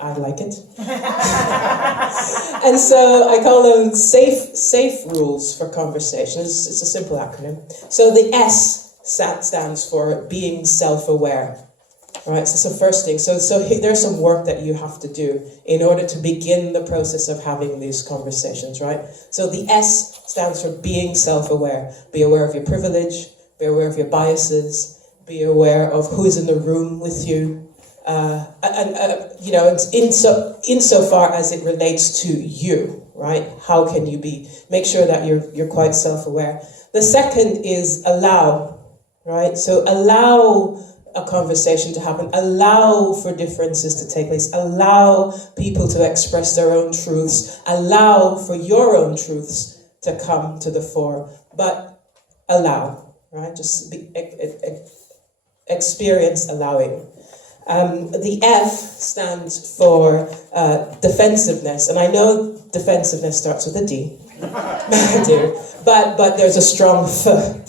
I like it. And so I call them safe rules for conversation. It's a simple acronym. So the S stands for being self-aware. Right, so it's the first thing. So there's some work that you have to do in order to begin the process of having these conversations, right? So the S stands for being self-aware. Be aware of your privilege, be aware of your biases, be aware of who's in the room with you. Insofar as it relates to you, right? How can you make sure that you're quite self-aware? The second is allow, right? So allow a conversation to happen, allow for differences to take place, allow people to express their own truths, allow for your own truths to come to the fore, but allow, right? Just experience allowing. The F stands for defensiveness, and I know defensiveness starts with a D, I do, but there's a strong F.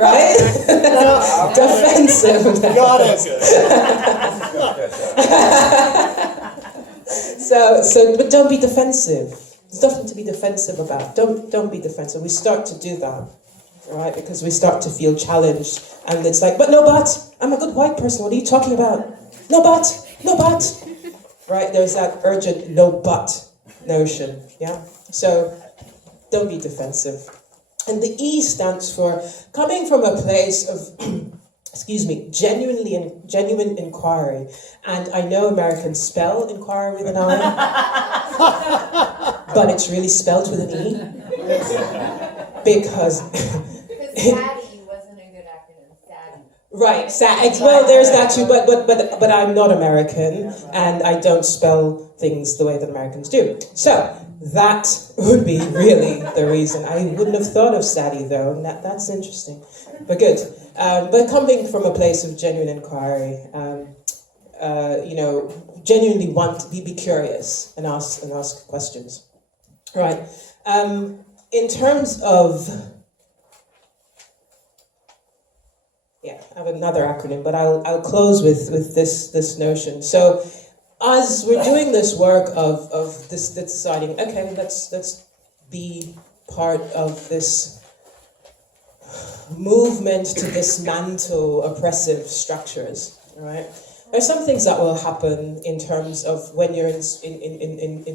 Right? Defensive. Got it. But don't be defensive. There's nothing to be defensive about. Don't be defensive. We start to do that, right? Because we start to feel challenged, and it's like, but I'm a good white person. What are you talking about? No but. Right? There's that urgent no but notion. Yeah. So don't be defensive. And the E stands for coming from a place of, genuine inquiry. And I know Americans spell inquiry with an I, but it's really spelled with an E. Because SADI wasn't a good acronym, SADI. Right, well, there's that too, but I'm not American, and I don't spell things the way that Americans do. So, that would be really the reason. I wouldn't have thought of SADI, though. That's interesting, but good. But coming from a place of genuine inquiry, genuinely want to be curious and ask questions. Right. In terms of, I have another acronym, but I'll close with this notion. So, as we're doing this work of deciding, okay, let's be part of this movement to dismantle oppressive structures, right? There's some things that will happen in terms of when you're in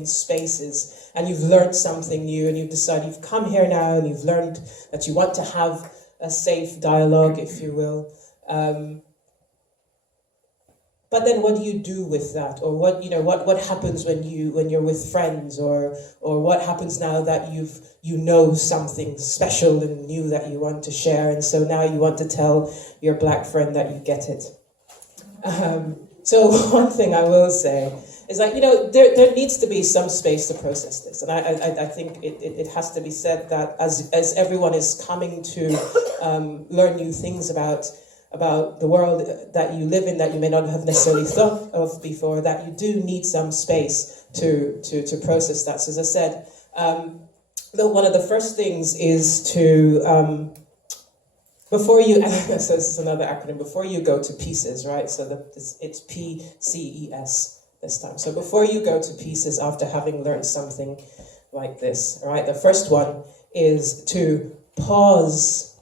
spaces and you've learned something new and you've come here now and you've learned that you want to have a safe dialogue, if you will. But then what do you do with that? Or what happens when you're with friends, or what happens now that you know something special and new that you want to share, and so now you want to tell your black friend that you get it. So one thing I will say is that, there needs to be some space to process this. And I think it has to be said that as everyone is coming to learn new things about the world that you live in that you may not have necessarily thought of before, that you do need some space to process that. So as I said, one of the first things is to, before you, so this is another acronym, before you go to pieces, right? So it's PCES this time. So before you go to pieces after having learned something like this, all right? The first one is to pause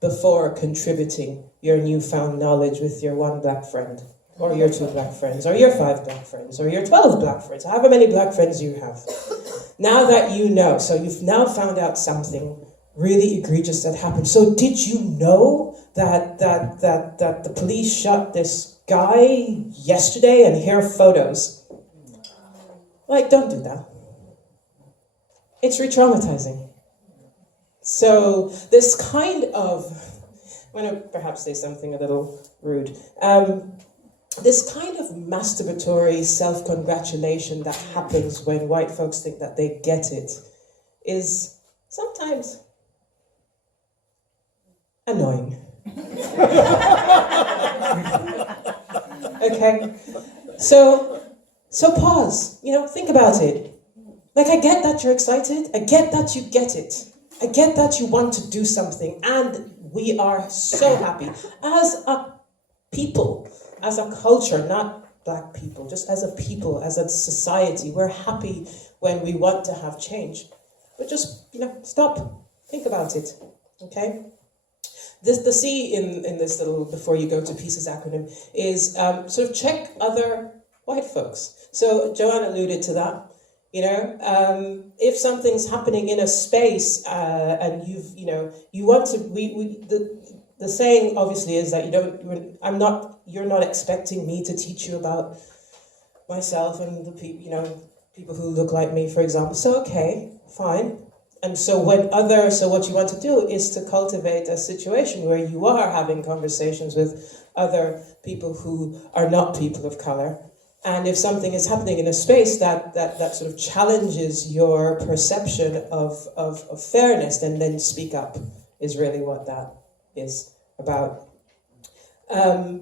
before contributing your newfound knowledge with your one black friend, or your 2 black friends, or your 5 black friends, or your 12 black friends, however many black friends you have. Now that you know, so you've now found out something really egregious that happened. So did you know that the police shot this guy yesterday, and here are photos? Like, don't do that. It's re-traumatizing. So this kind of, I'm going to perhaps say something a little rude, this kind of masturbatory self-congratulation that happens when white folks think that they get it is sometimes annoying. Okay? So pause, think about it. Like, I get that you're excited, I get that you get it. I get that you want to do something, and we are so happy. As a people, as a culture, not Black people, just as a people, as a society, we're happy when we want to have change. But just, stop, think about it, okay? The C in this little before you go to pieces acronym is sort of check other white folks. So Joanne alluded to that. If something's happening in a space and you want to, the saying obviously is that you're not expecting me to teach you about myself and the people who look like me, for example. So okay, fine. And so what you want to do is to cultivate a situation where you are having conversations with other people who are not people of color. And if something is happening in a space that sort of challenges your perception of fairness, then speak up is really what that is about. The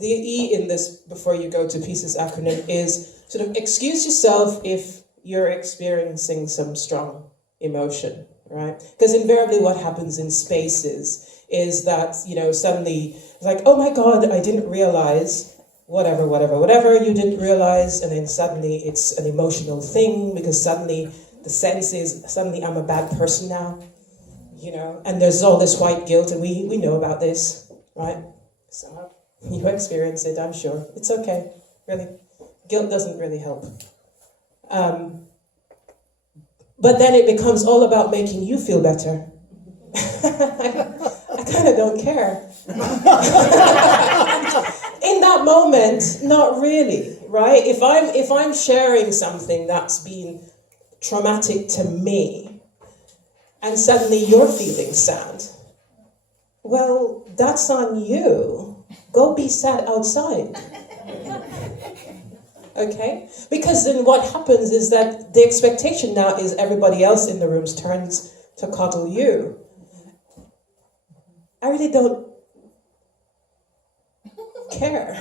E in this before you go to pieces acronym is sort of excuse yourself if you're experiencing some strong emotion, right? Because invariably what happens in spaces is that, suddenly it's like, oh my God, I didn't realize whatever you didn't realize, and then suddenly it's an emotional thing because suddenly the sense is, suddenly I'm a bad person now, and there's all this white guilt, and we know about this, right? So you experience it, I'm sure. It's okay, really. Guilt doesn't really help. But then it becomes all about making you feel better. I kind of don't care. In that moment, not really, right? If I'm sharing something that's been traumatic to me, and suddenly you're feeling sad, well, that's on you. Go be sad outside. Okay? Because then what happens is that the expectation now is everybody else in the room turns to coddle you. I really don't care,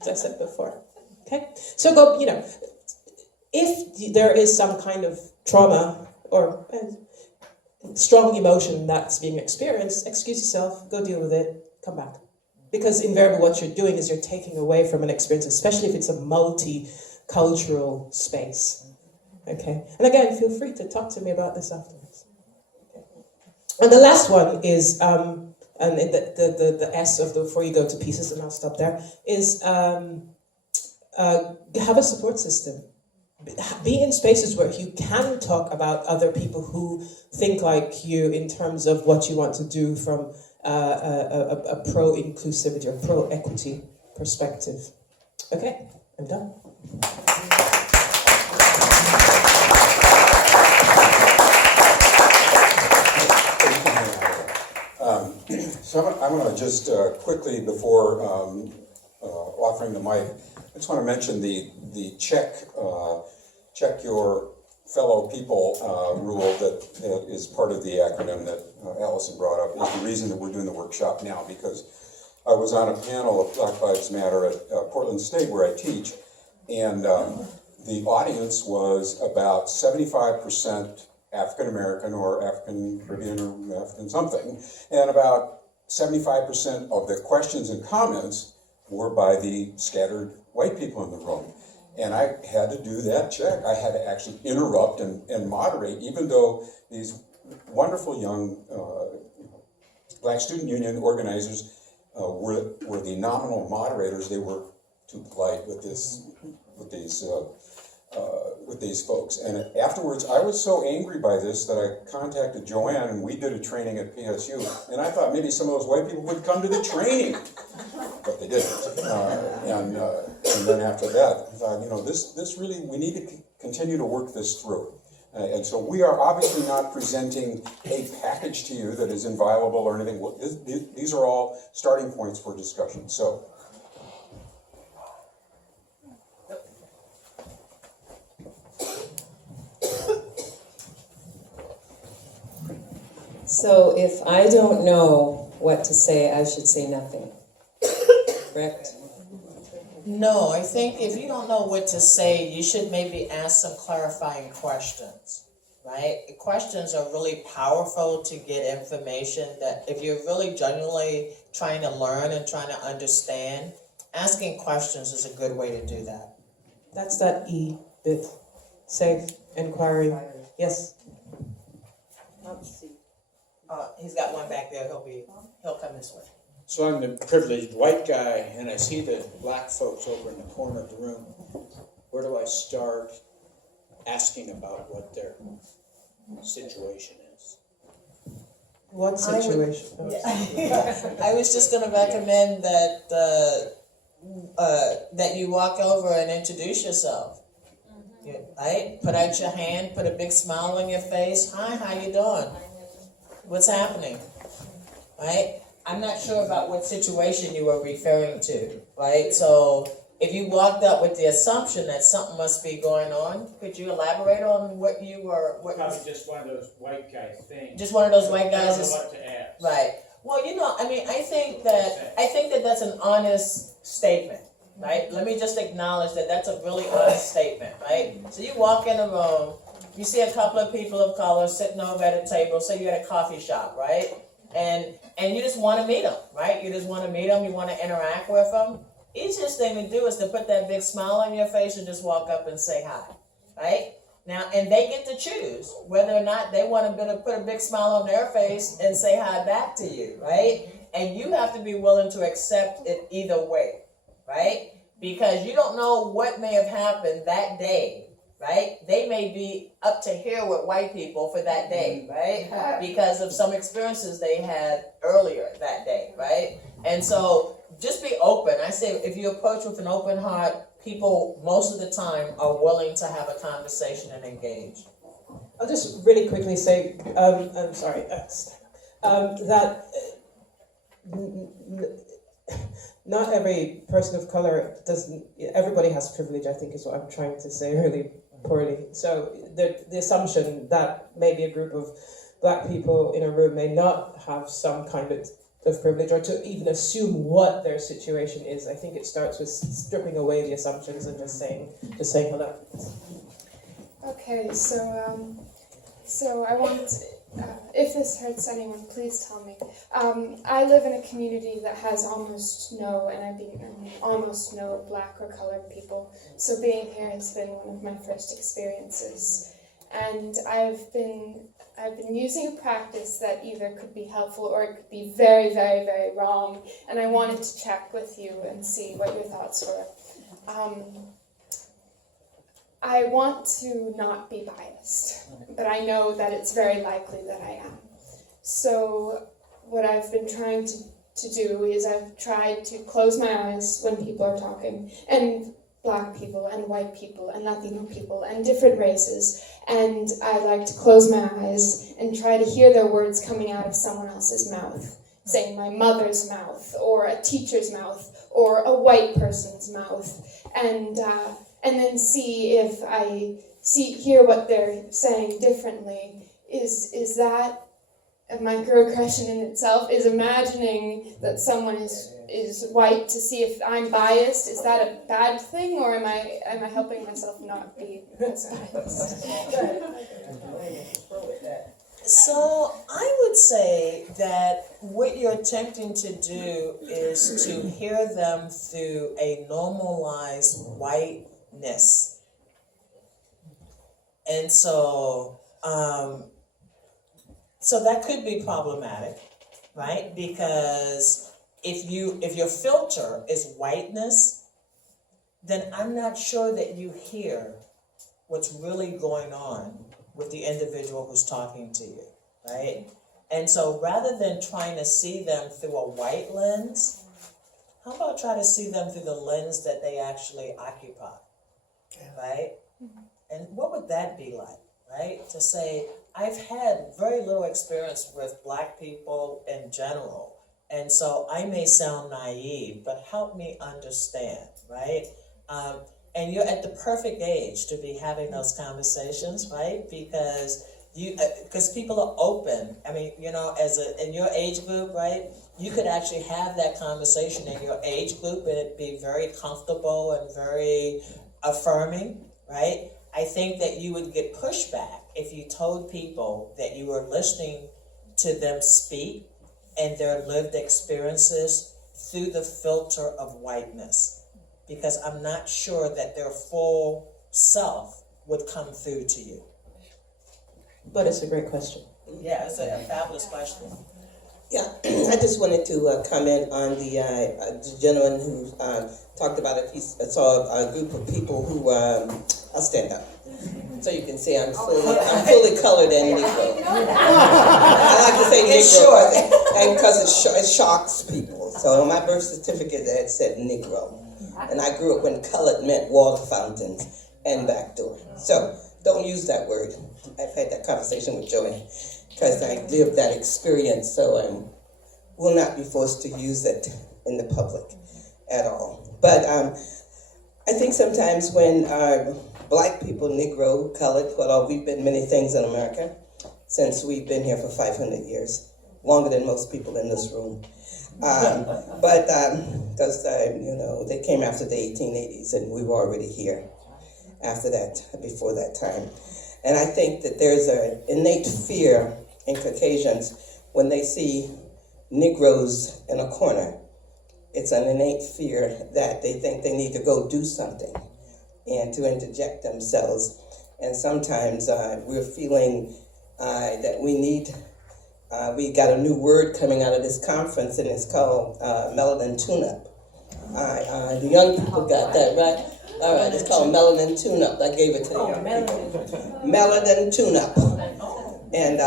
as I said before. Okay? So go, if there is some kind of trauma or strong emotion that's being experienced, excuse yourself, go deal with it, come back. Because invariably what you're doing is you're taking away from an experience, especially if it's a multicultural space. Okay? And again, feel free to talk to me about this afterwards. Okay. And the last one is, and the S of the before you go to pieces, and I'll stop there, is have a support system. Be in spaces where you can talk about other people who think like you in terms of what you want to do from a pro-inclusivity or pro-equity perspective. Okay, I'm done. So I'm going to just quickly, before offering the mic, I just want to mention the check your fellow people rule that is part of the acronym that Alison brought up. Is the reason that we're doing the workshop now, because I was on a panel of Black Lives Matter at Portland State where I teach, and the audience was about 75% African American or African Caribbean or African something, and about 75% of the questions and comments were by the scattered white people in the room. And I had to do that check. I had to actually interrupt and moderate, even though these wonderful young Black Student Union organizers were the nominal moderators. They were too polite with these folks. And afterwards, I was so angry by this that I contacted Joanne, and we did a training at PSU. And I thought maybe some of those white people would come to the training, but they didn't. And then after that, I thought, this really, we need to continue to work this through. And so we are obviously not presenting a package to you that is inviolable or anything. These are all starting points for discussion. So. So if I don't know what to say, I should say nothing. Correct? No, I think if you don't know what to say, you should maybe ask some clarifying questions. right? Questions are really powerful to get information that if you're really genuinely trying to learn and trying to understand, asking questions is a good way to do that. That's that E bit. Safe, inquiry. Yes. He's got one back there, he'll come this way. So I'm the privileged white guy, and I see the black folks over in the corner of the room. Where do I start asking about what their situation is? What situation? I was just gonna recommend that, that you walk over and introduce yourself. Right? Put out your hand, put a big smile on your face. Hi, how you doing? What's happening? Right? I'm not sure about what situation you were referring to, right? So if you walked up with the assumption that something must be going on, could you elaborate on what you were? Probably just one of those white guy things. Just one of those white guys. I don't know what to ask. Right. Well, I mean, I think that that's an honest statement, right? Let me just acknowledge that that's a really honest statement, right? So you walk in a room, you see a couple of people of color sitting over at a table, say you're at a coffee shop, right? And you just want to meet them, right? You just want to meet them, you want to interact with them. Easiest thing to do is to put that big smile on your face and just walk up and say hi, right? Now, and they get to choose whether or not they want to put a big smile on their face and say hi back to you, right? And you have to be willing to accept it either way, right? Because you don't know what may have happened that day, right? They may be up to here with white people for that day, right? Because of some experiences they had earlier that day, right? And so just be open. I say if you approach with an open heart, people most of the time are willing to have a conversation and engage. I'll just really quickly say, I'm sorry, that not every person of color everybody has privilege, I think is what I'm trying to say really poorly. So the assumption that maybe a group of black people in a room may not have some kind of privilege, or to even assume what their situation is. I think it starts with stripping away the assumptions and just saying hello. Okay, so I want, if this hurts anyone, please tell me. I live in a community that has almost no black or colored people. So being here has been one of my first experiences, and I've been using a practice that either could be helpful or it could be very, very, very wrong. And I wanted to check with you and see what your thoughts were. I want to not be biased, but I know that it's very likely that I am. So what I've been trying to do is I've tried to close my eyes when people are talking, and black people and white people and Latino people and different races, and I like to close my eyes and try to hear their words coming out of someone else's mouth, say my mother's mouth or a teacher's mouth or a white person's mouth, and then see if I hear what they're saying differently. Is that a microaggression in itself? Is imagining that someone is white to see if I'm biased, is that a bad thing, or am I helping myself not be as biased? So I would say that what you're attempting to do is to hear them through a normalized whiteness. And so that could be problematic, right? Because if your filter is whiteness, then I'm not sure that you hear what's really going on with the individual who's talking to you, right? And so rather than trying to see them through a white lens, how about try to see them through the lens that they actually occupy, right? And what would that be like, right? To say, I've had very little experience with black people in general, and so I may sound naive, but help me understand, right? And you're at the perfect age to be having those conversations, right? Because people are open. I mean, in your age group, right? You could actually have that conversation in your age group and it'd be very comfortable and very affirming, right? I think that you would get pushback if you told people that you were listening to them speak and their lived experiences through the filter of whiteness, because I'm not sure that their full self would come through to you. But it's a great question. Yeah, it's a fabulous question. Yeah, I just wanted to comment on the gentleman who talked about if he saw a group of people who, I'll stand up so you can see I'm fully colored and Negro. I like to say Negro because it shocks people. So on my birth certificate it said Negro. And I grew up when colored meant water fountains and back door. So don't use that word. I've had that conversation with Joey because I lived that experience, so I will not be forced to use it in the public at all. But I think sometimes when black people, Negro, colored, well, we've been many things in America since we've been here for 500 years, longer than most people in this room. But because, they came after the 1880s and we were already here after that, before that time. And I think that there's an innate fear in Caucasians when they see Negroes in a corner. It's an innate fear that they think they need to go do something and to interject themselves. And sometimes we're feeling that we got a new word coming out of this conference, and it's called melanin tune-up. The young people got that, right? All right, it's called melanin tune-up. I gave it to you. Melanin tune-up. And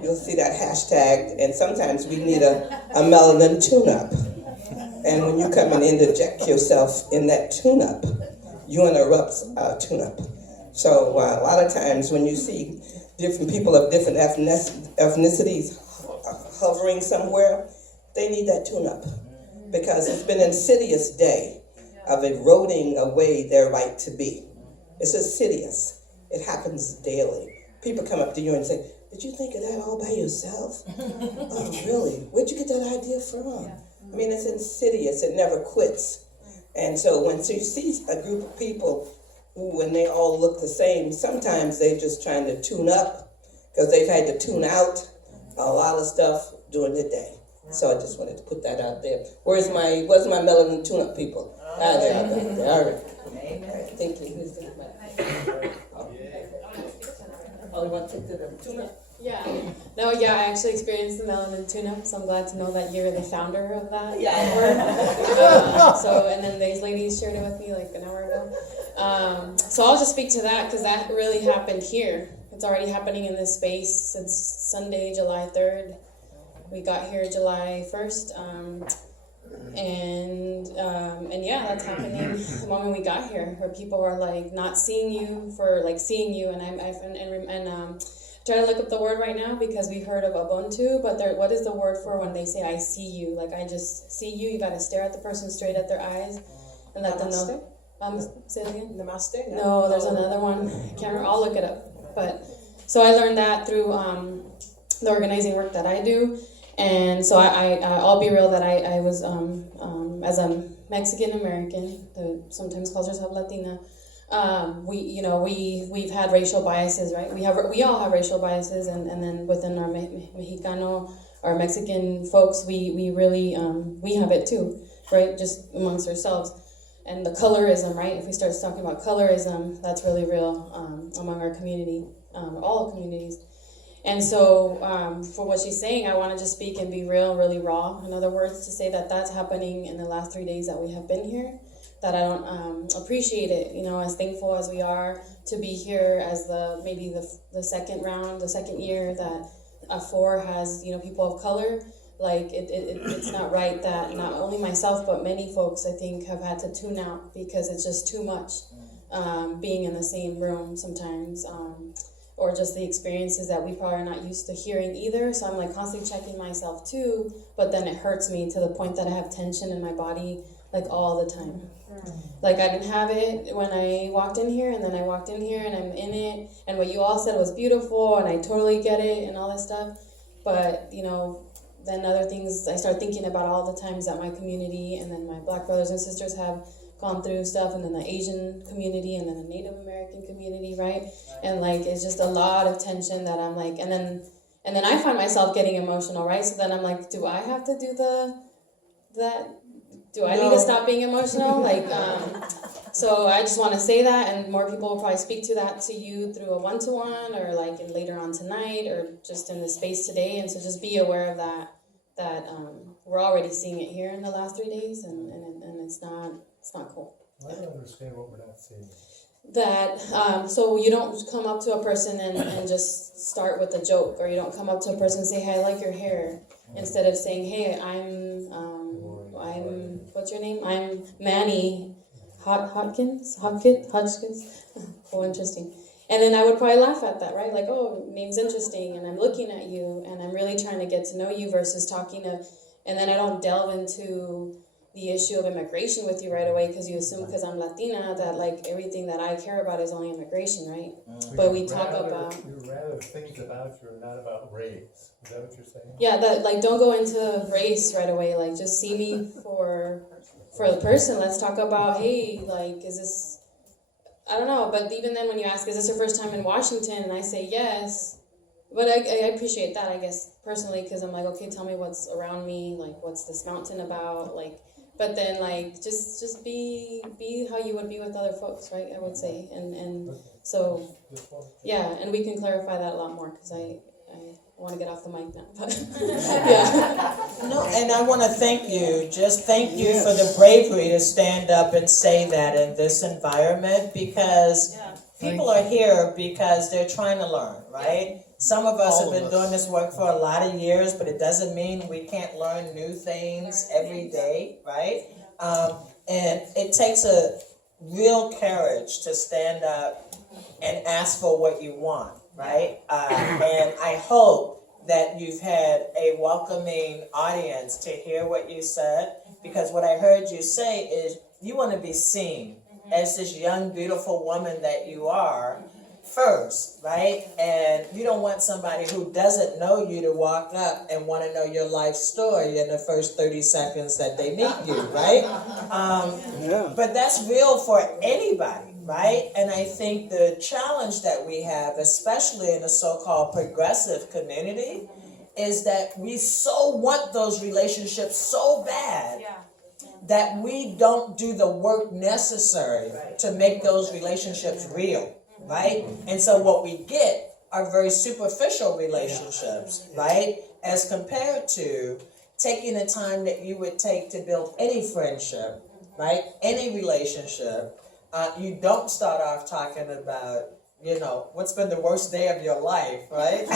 you'll see that hashtag, and sometimes we need a melanin tune-up. And when you come and interject yourself in that tune-up, you interrupt our tune-up. So a lot of times when you see different people of different ethnicities hovering somewhere, they need that tune-up. Because it's been an insidious day of eroding away their right to be. It's insidious. It happens daily. People come up to you and say, "Did you think of that all by yourself?" "Oh, really? Where'd you get that idea from?" I mean, it's insidious. It never quits. And so when you see a group of people who, when they all look the same, sometimes they're just trying to tune up because they've had to tune out a lot of stuff during the day. So I just wanted to put that out there. Where's my melanin tune-up people? There. All right. Thank you. Who's this? Oh, you want to take the tune-up? Yeah. No, yeah, I actually experienced the melanin tune-up, so I'm glad to know that you're the founder of that. Yeah. And then these ladies shared it with me like an hour ago. So I'll just speak to that because that really happened here. It's already happening in this space since Sunday, July 3rd. We got here July 1st. And yeah, that's happening the moment we got here, where people are like not seeing you for like seeing you, and I'm trying to look up the word right now because we heard of Ubuntu, but what is the word for when they say I see you? Like I just see you. You got to stare at the person straight at their eyes and let them know. Say it again. Namaste? No, there's another one. I can't remember. I'll look it up. But so I learned that through the organizing work that I do. And so I'll be real that I was as a Mexican American, sometimes calls herself Latina. We've had racial biases, right? We all have racial biases, and then within our Mexicano, our Mexican folks, we really we have it too, right? Just amongst ourselves, and the colorism, right? If we start talking about colorism, that's really real among our community, all communities. And so for what she's saying, I want to just speak and be real, really raw. In other words, to say that that's happening in the last 3 days that we have been here, that I don't appreciate it, as thankful as we are to be here as the second round, the second year that 4 has, people of color. Like it's not right that not only myself, but many folks I think have had to tune out because it's just too much being in the same room sometimes. Or just the experiences that we probably are not used to hearing either. So I'm like constantly checking myself too, but then it hurts me to the point that I have tension in my body like all the time. Like I didn't have it when I walked in here, and then I walked in here and I'm in it, and what you all said was beautiful and I totally get it and all that stuff. But then other things I start thinking about all the times that my community and then my Black brothers and sisters have gone through stuff, and then the Asian community, and then the Native American community, right? And like it's just a lot of tension that I'm like, and then I find myself getting emotional, right? So then I'm like, do I have to do do I need to stop being emotional? So I just want to say that, and more people will probably speak to that to you through a one-to-one, or like later on tonight, or just in the space today. And so just be aware of that we're already seeing it here in the last 3 days, and it's not cool. I don't understand what we're not seeing. That so you don't come up to a person and just start with a joke, or you don't come up to a person and say, hey, I like your hair, instead of saying, hey, I'm what's your name? I'm Manny Hodgkins. Oh, interesting. And then I would probably laugh at that, right? Like, oh, name's interesting, and I'm looking at you, and I'm really trying to get to know you versus talking to, and then I don't delve into the issue of immigration with you right away, because you assume because I'm Latina that like everything that I care about is only immigration, right? But we talk about... You'd rather things about you are not about race. Is that what you're saying? Yeah, that like don't go into race right away. Like just see me for the person. Let's talk about, hey, like, is this... I don't know, but even then when you ask, is this your first time in Washington? And I say yes. But I appreciate that, I guess, personally, because I'm like, okay, tell me what's around me. Like, what's this mountain about? Like... But then, like, just be how you would be with other folks, right? I would say, and so, yeah, and we can clarify that a lot more, because I want to get off the mic now, but yeah. No, and I want to thank you. Just thank you for the bravery to stand up and say that in this environment, because people are here because they're trying to learn, right? Some of us have been doing this work for a lot of years, but it doesn't mean we can't learn new things every day, right? And it takes a real courage to stand up and ask for what you want, right? And I hope that you've had a welcoming audience to hear what you said, because what I heard you say is you want to be seen as this young, beautiful woman that you are first, right? And you don't want somebody who doesn't know you to walk up and want to know your life story in the first 30 seconds that they meet you, right? But that's real for anybody, right? And I think the challenge that we have, especially in the so-called progressive community, is that we so want those relationships so bad that we don't do the work necessary to make those relationships real. Right? And so what we get are very superficial relationships, right? As compared to taking the time that you would take to build any friendship, right? Any relationship. You don't start off talking about, what's been the worst day of your life, right?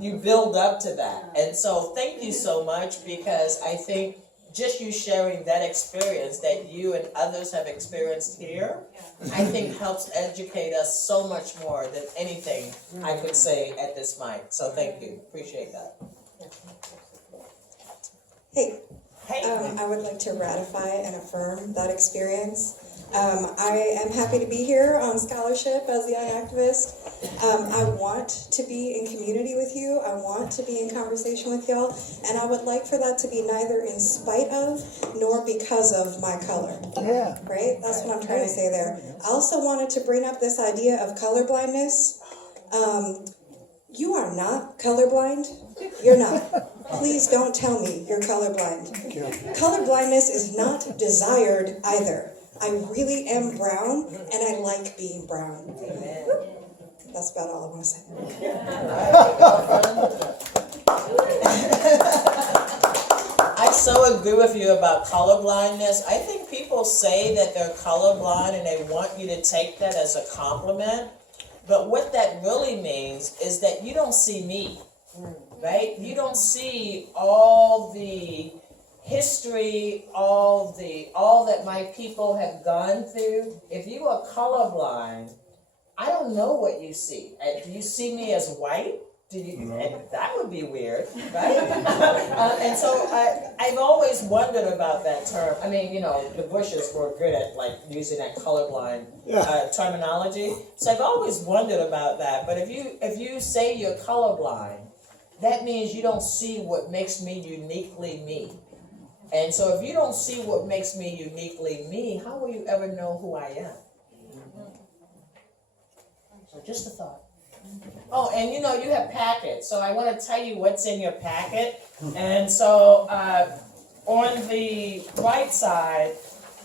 You build up to that. And so thank you so much, because I think just you sharing that experience that you and others have experienced here, I think helps educate us so much more than anything I could say at this mic. So thank you. Appreciate that. Hey. Hey. I would like to ratify and affirm that experience. I am happy to be here on scholarship as a young activist. I want to be in community with you. I want to be in conversation with y'all. And I would like for that to be neither in spite of nor because of my color. Yeah. Right? That's what I'm trying to say there. I also wanted to bring up this idea of colorblindness. You are not colorblind. You're not. Please don't tell me you're colorblind. Colorblindness is not desired either. I really am brown, and I like being brown. Amen. That's about all I want to say. I so agree with you about colorblindness. I think people say that they're colorblind and they want you to take that as a compliment. But what that really means is that you don't see me, right? You don't see all the history, all that my people have gone through. If you are colorblind, I don't know what you see. Do you see me as white? And that would be weird, right? And so I've always wondered about that term. I mean, the Bushes were good at using that colorblind terminology. So I've always wondered about that. But if you say you're colorblind, that means you don't see what makes me uniquely me. And so if you don't see what makes me uniquely me, how will you ever know who I am? So just a thought. Oh, and you know, you have packets, so I want to tell you what's in your packet. And so on the right side,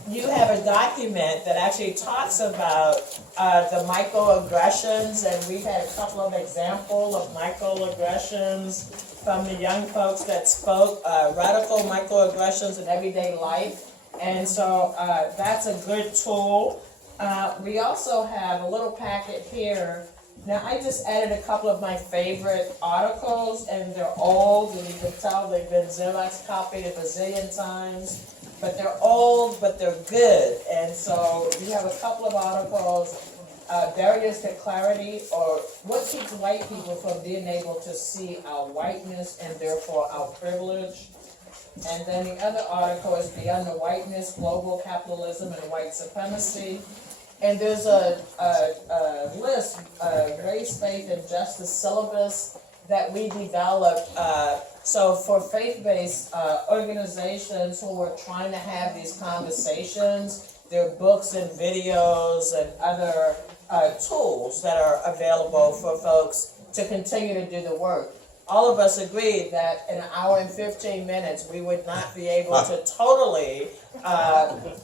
you have a document that actually talks about the microaggressions, and we've had a couple of examples of microaggressions from the young folks that spoke, radical microaggressions in everyday life. And so that's a good tool. We also have a little packet here. Now, I just added a couple of my favorite articles, and they're old, and you can tell they've been Xerox copied a bazillion times. But they're old, but they're good. And so you have a couple of articles, Barriers to Clarity, or what keeps white people from being able to see our whiteness and therefore our privilege. And then the other article is Beyond the Whiteness, Global Capitalism and White Supremacy. And there's a list, Race, Faith, and Justice syllabus that we developed. So for faith-based organizations who are trying to have these conversations, there are books and videos and other tools that are available for folks to continue to do the work. All of us agreed that in an hour and 15 minutes, we would not be able to totally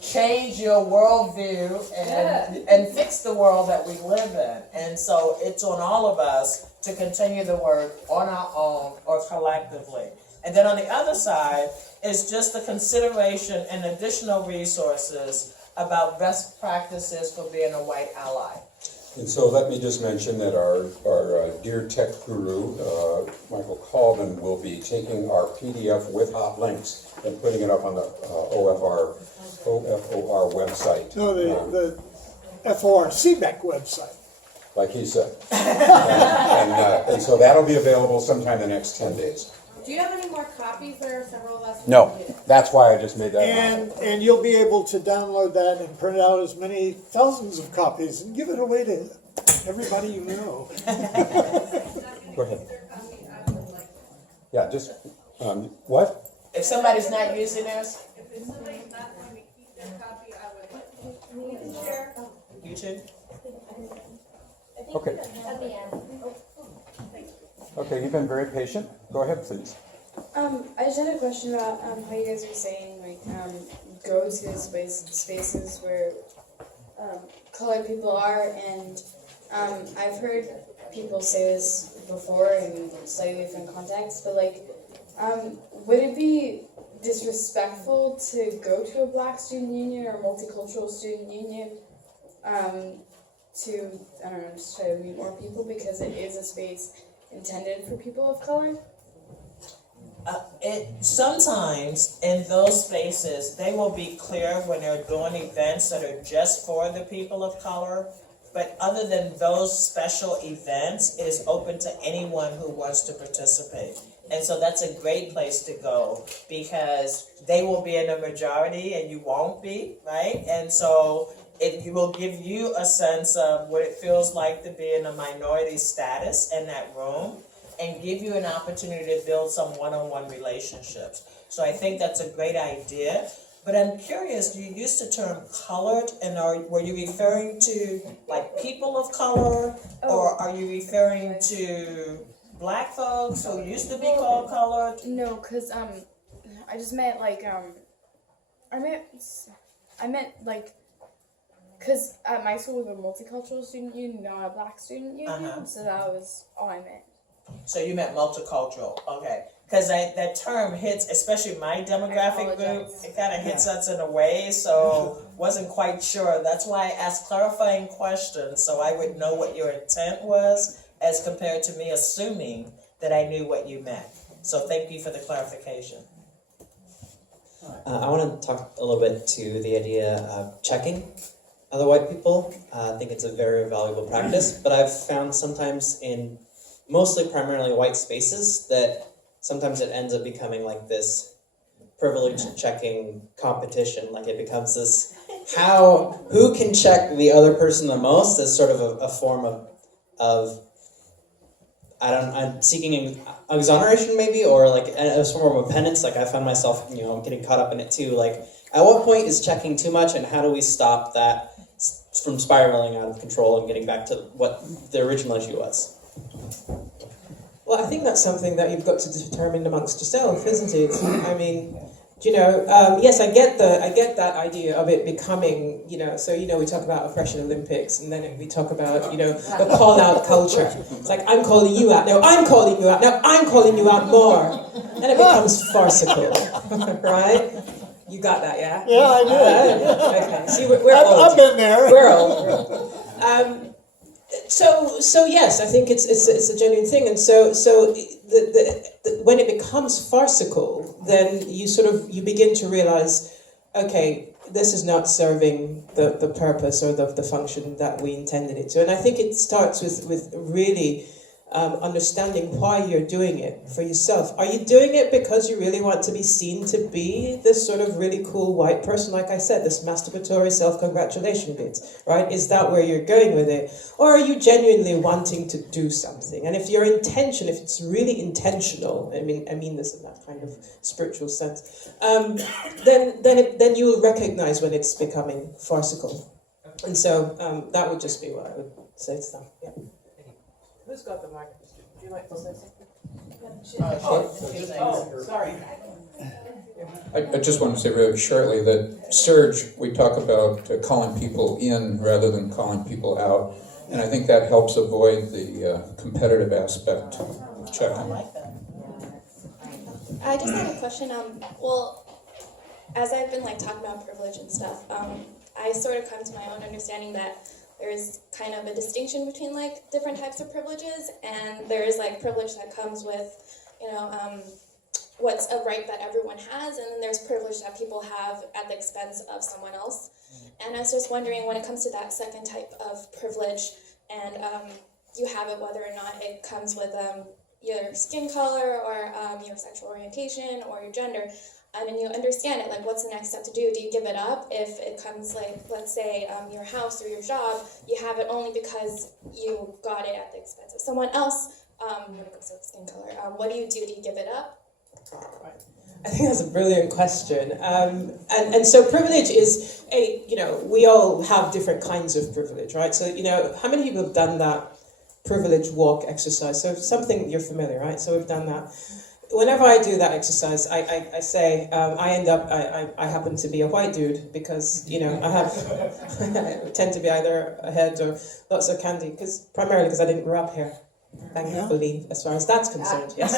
change your worldview and fix the world that we live in. And so it's on all of us to continue the work on our own or collectively. And then on the other side is just the consideration and additional resources about best practices for being a white ally. And so let me just mention that our dear tech guru, Michael Colvin, will be taking our PDF with hot links and putting it up on the OFR website. No, the FOR Seabeck website. Like he said. And so that'll be available sometime in the next 10 days. Do you have any more copies? There are several of us. No, that's why I just made that announcement. And you'll be able to download that and print out as many thousands of copies and give it away to everybody you know. Go ahead. Yeah, just, what? If somebody's not using theirs, If somebody's not going to keep their copy, I would like to share. YouTube. Okay. Okay, you've been very patient. Go ahead, please. I just had a question about how you guys were saying, like, go to spaces where colored people are, and I've heard people say this before in slightly different contexts, but like, would it be disrespectful to go to a Black student union or multicultural student union to, I don't know, just try to meet more people because it is a space intended for people of color? Sometimes in those spaces, they will be clear when they're doing events that are just for the people of color. But other than those special events, it is open to anyone who wants to participate. And so that's a great place to go because they will be in the majority and you won't be, right? And so it will give you a sense of what it feels like to be in a minority status in that room and give you an opportunity to build some one-on-one relationships. So I think that's a great idea. But I'm curious, you used the term colored, and were you referring to like people of color, or are you referring to Black folks who used to be called colored? No, because I just meant like I meant like, because at my school we have a multicultural student union, not a Black student union, so that was all I meant. So you meant multicultural, okay. Because that term hits, especially my demographic group, it kind of hits us in a way, so wasn't quite sure. That's why I asked clarifying questions, so I would know what your intent was, as compared to me assuming that I knew what you meant. So thank you for the clarification. I want to talk a little bit to the idea of checking other white people. I think it's a very valuable practice, but I've found sometimes in mostly primarily white spaces that sometimes it ends up becoming like this privilege checking competition. Like it becomes this, who can check the other person the most as sort of a form of I'm seeking exoneration maybe, or like as form of a penance. Like I found myself, getting caught up in it too. Like at what point is checking too much, and how do we stop that from spiraling out of control and getting back to what the original issue was? Well, I think that's something that you've got to determine amongst yourself, isn't it? I mean, yes, I get that idea of it becoming, so, we talk about Oppression Olympics, and then we talk about, the call-out culture. It's like, I'm calling you out, now I'm calling you out, now I'm calling you out more. And it becomes farcical, right? You got that, yeah? Yeah, I do. Okay, see, we're old. I've been there. We're old. So yes, I think it's a genuine thing, and so when it becomes farcical, then you begin to realize, okay, this is not serving the purpose or the function that we intended it to, and I think it starts with really understanding why you're doing it for yourself. Are you doing it because you really want to be seen to be this sort of really cool white person, like I said, this masturbatory self-congratulation bit, right? Is that where you're going with it? Or are you genuinely wanting to do something? And if it's really intentional, I mean this in that kind of spiritual sense, then you will recognize when it's becoming farcical. And so that would just be what I would say to them. Yeah. Who's got the mic? Would you like to say something? Sorry. I just want to say really shortly that Surge, we talk about calling people in rather than calling people out, and I think that helps avoid the competitive aspect of checking. I like that. I just had a question. Well, as I've been talking about privilege and stuff, I sort of come to my own understanding that there's kind of a distinction between different types of privileges, and there's privilege that comes with, what's a right that everyone has, and then there's privilege that people have at the expense of someone else. And I was just wondering, when it comes to that second type of privilege, and you have it whether or not it comes with your skin color or your sexual orientation or your gender, and you understand it, what's the next step to do? Do you give it up if it comes let's say your house or your job, you have it only because you got it at the expense of someone else, when it comes to skin color? What do you do? Do you give it up? I think that's a brilliant question. And so privilege is we all have different kinds of privilege, right? So, how many people have done that privilege walk exercise? So something you're familiar, right? So we've done that. Whenever I do that exercise, I say I happen to be a white dude because I tend to be either ahead or lots of candy primarily because I didn't grow up here, thankfully, as far as that's concerned. Yes.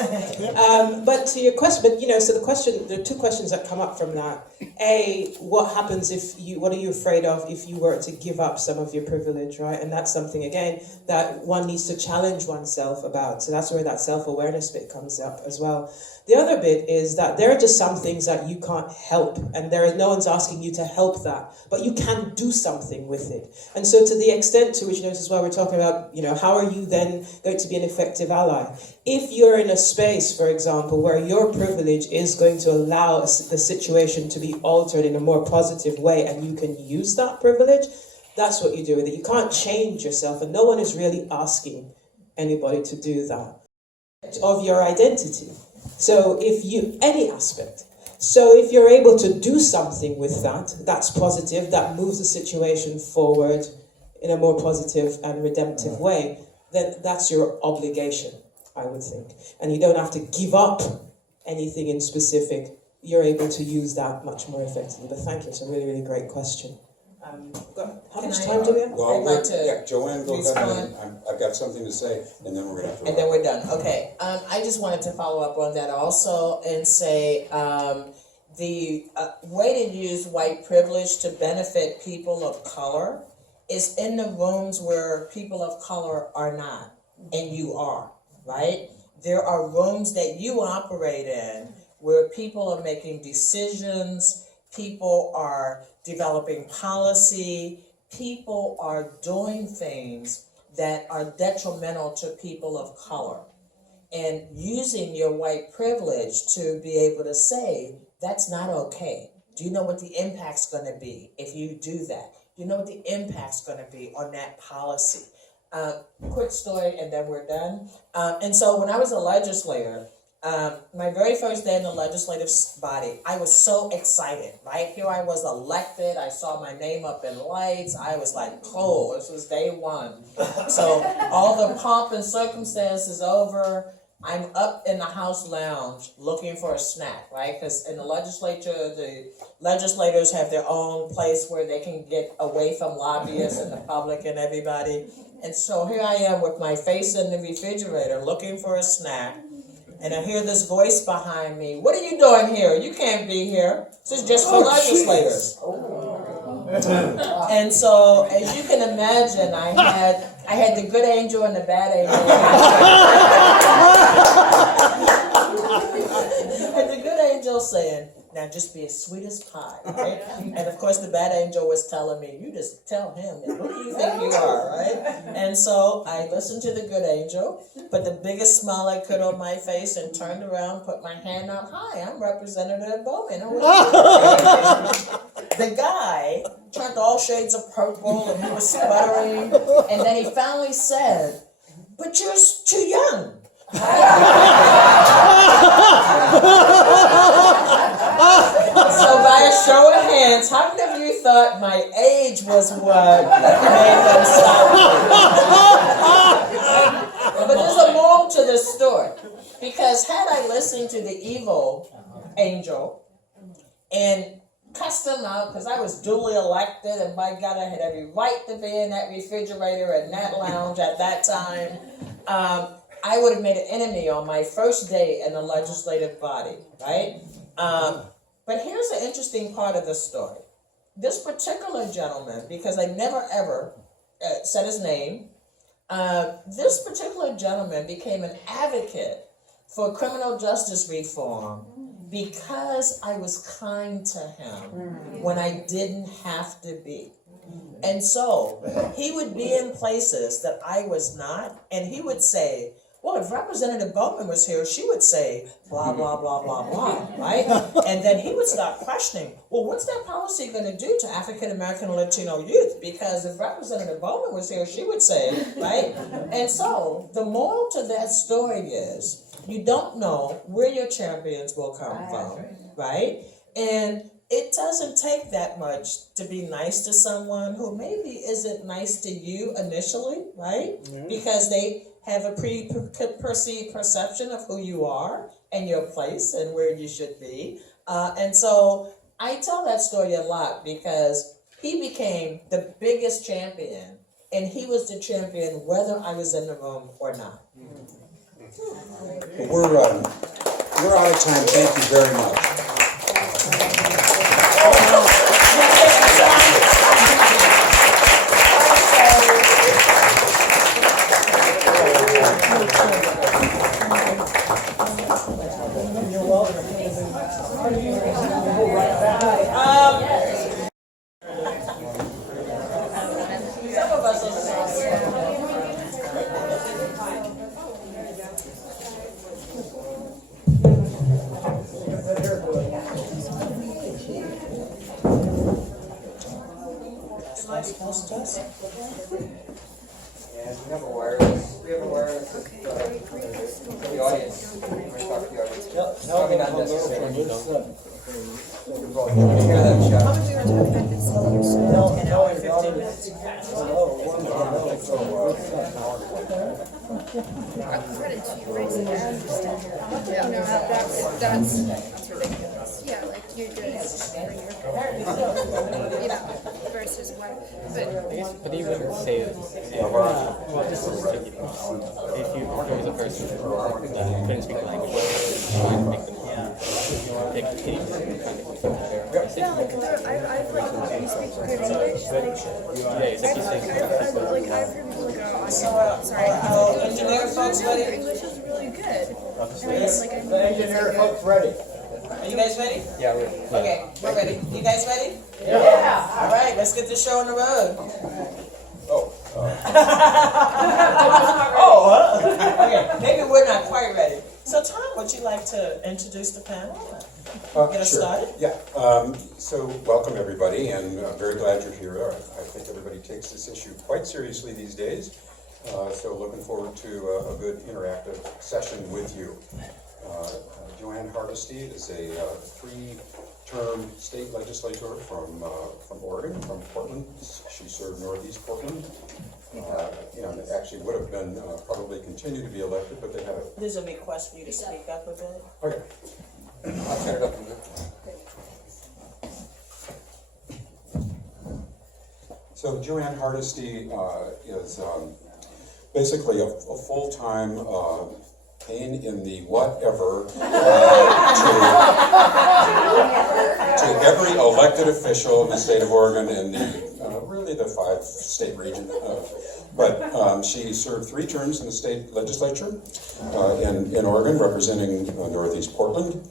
But to your question, so the question, there are two questions that come up from that. A, what happens what are you afraid of if you were to give up some of your privilege, right? And that's something, again, that one needs to challenge oneself about. So that's where that self-awareness bit comes up as well. The other bit is that there are just some things that you can't help, and no one's asking you to help that, but you can do something with it. And so to the extent to which, this is why we're talking about, how are you then going to be an effective ally? If you're in a space, for example, where your privilege is going to allow the situation to be altered in a more positive way, and you can use that privilege, that's what you do with it. You can't change yourself, and no one is really asking anybody to do that. Of your identity. So any aspect. So if you're able to do something with that, that's positive, that moves the situation forward in a more positive and redemptive way, then that's your obligation, I would think. And you don't have to give up anything in specific. You're able to use that much more effectively. But thank you, it's a really, really great question. How much time do we have? Well, Joanne, go ahead. I've got something to say, and then we're going to have to. And then we're done. Okay. I just wanted to follow up on that also and say the way to use white privilege to benefit people of color is in the rooms where people of color are not, and you are, right? There are rooms that you operate in where people are making decisions, people are developing policy, people are doing things that are detrimental to people of color. And using your white privilege to be able to say, that's not okay. Do you know what the impact's going to be if you do that? Do you know what the impact's going to be on that policy? Quick story, and then we're done. And so when I was a legislator, my very first day in the legislative body, I was so excited, right? Here I was elected. I saw my name up in lights. I was like, oh, this was day one. So all the pomp and circumstance is over. I'm up in the House lounge looking for a snack, right? Because in the legislature, the legislators have their own place where they can get away from lobbyists and the public and everybody. And so here I am with my face in the refrigerator looking for a snack. And I hear this voice behind me. What are you doing here? You can't be here. This is just for legislators. And so, as you can imagine, I had the good angel and the bad angel. And the good angel saying, now just be as sweet as pie, right? And of course the bad angel was telling me, you just tell him, who do you think you are, right? And so I listened to the good angel, put the biggest smile I could on my face and turned around, put my hand up, hi, I'm Representative Bowman. The guy turned all shades of purple and he was sputtering, and then he finally said, but you're too young. So by a show of hands, how many of you thought my age was what made them stop me? But there's a moral to this story, because had I listened to the evil angel and cussed him out, because I was duly elected and by God I had every right to be in that refrigerator and that lounge at that time, I would have made an enemy on my first day in the legislative body, right? But here's the interesting part of the story. This particular gentleman, because I never ever said his name, this particular gentleman became an advocate for criminal justice reform because I was kind to him when I didn't have to be. And so he would be in places that I was not, and he would say, well, if Representative Bowman was here, she would say, blah, blah, blah, blah, blah, right? And then he would start questioning, well, what's that policy going to do to African American and Latino youth? Because if Representative Bowman was here, she would say, right? And so the moral to that story is, you don't know where your champions will come from, right? And it doesn't take that much to be nice to someone who maybe isn't nice to you initially, right? Yeah. Because they have a preconceived perception of who you are and your place and where you should be. And so I tell that story a lot because he became the biggest champion, and he was the champion whether I was in the room or not. We're out of time. Thank you very much. You're welcome. Some of us are Yes, we have a wireless. The audience. We're talking to the audience. Probably not necessary. You hear that shot? Credit to you, right? So I understand. You know, that's ridiculous. Yeah, like you're doing it for your you know, versus what. But you wouldn't say it. If you was a person who couldn't speak the language, you would make them pick the team. Yeah, like I've heard people who speak good English. Yeah, it's like you say. I've heard people go, oh, sorry. Engineer folks ready? Your English is really good. Yes. The engineer folks ready. Are you guys ready? Yeah, we're ready. Okay, we're ready. You guys ready? Yeah. All right, let's get the show on the road. Okay, maybe we're not quite ready. So Tom, would you like to introduce the panel? Get us started? Yeah, so welcome everybody, and I'm very glad you're here. I think everybody takes this issue quite seriously these days. So looking forward to a good interactive session with you. Ann Hardesty is a three-term state legislator from Oregon, from Portland. She served Northeast Portland, and actually would have been probably continue to be elected, but they had a. There's a request for you to speak up a bit. Okay. I'll turn it up a bit. So Ann Hardesty is basically a full-time pain in the whatever to every elected official in the state of Oregon and really the 5-state region. But she served 3 terms in the state legislature in Oregon, representing Northeast Portland.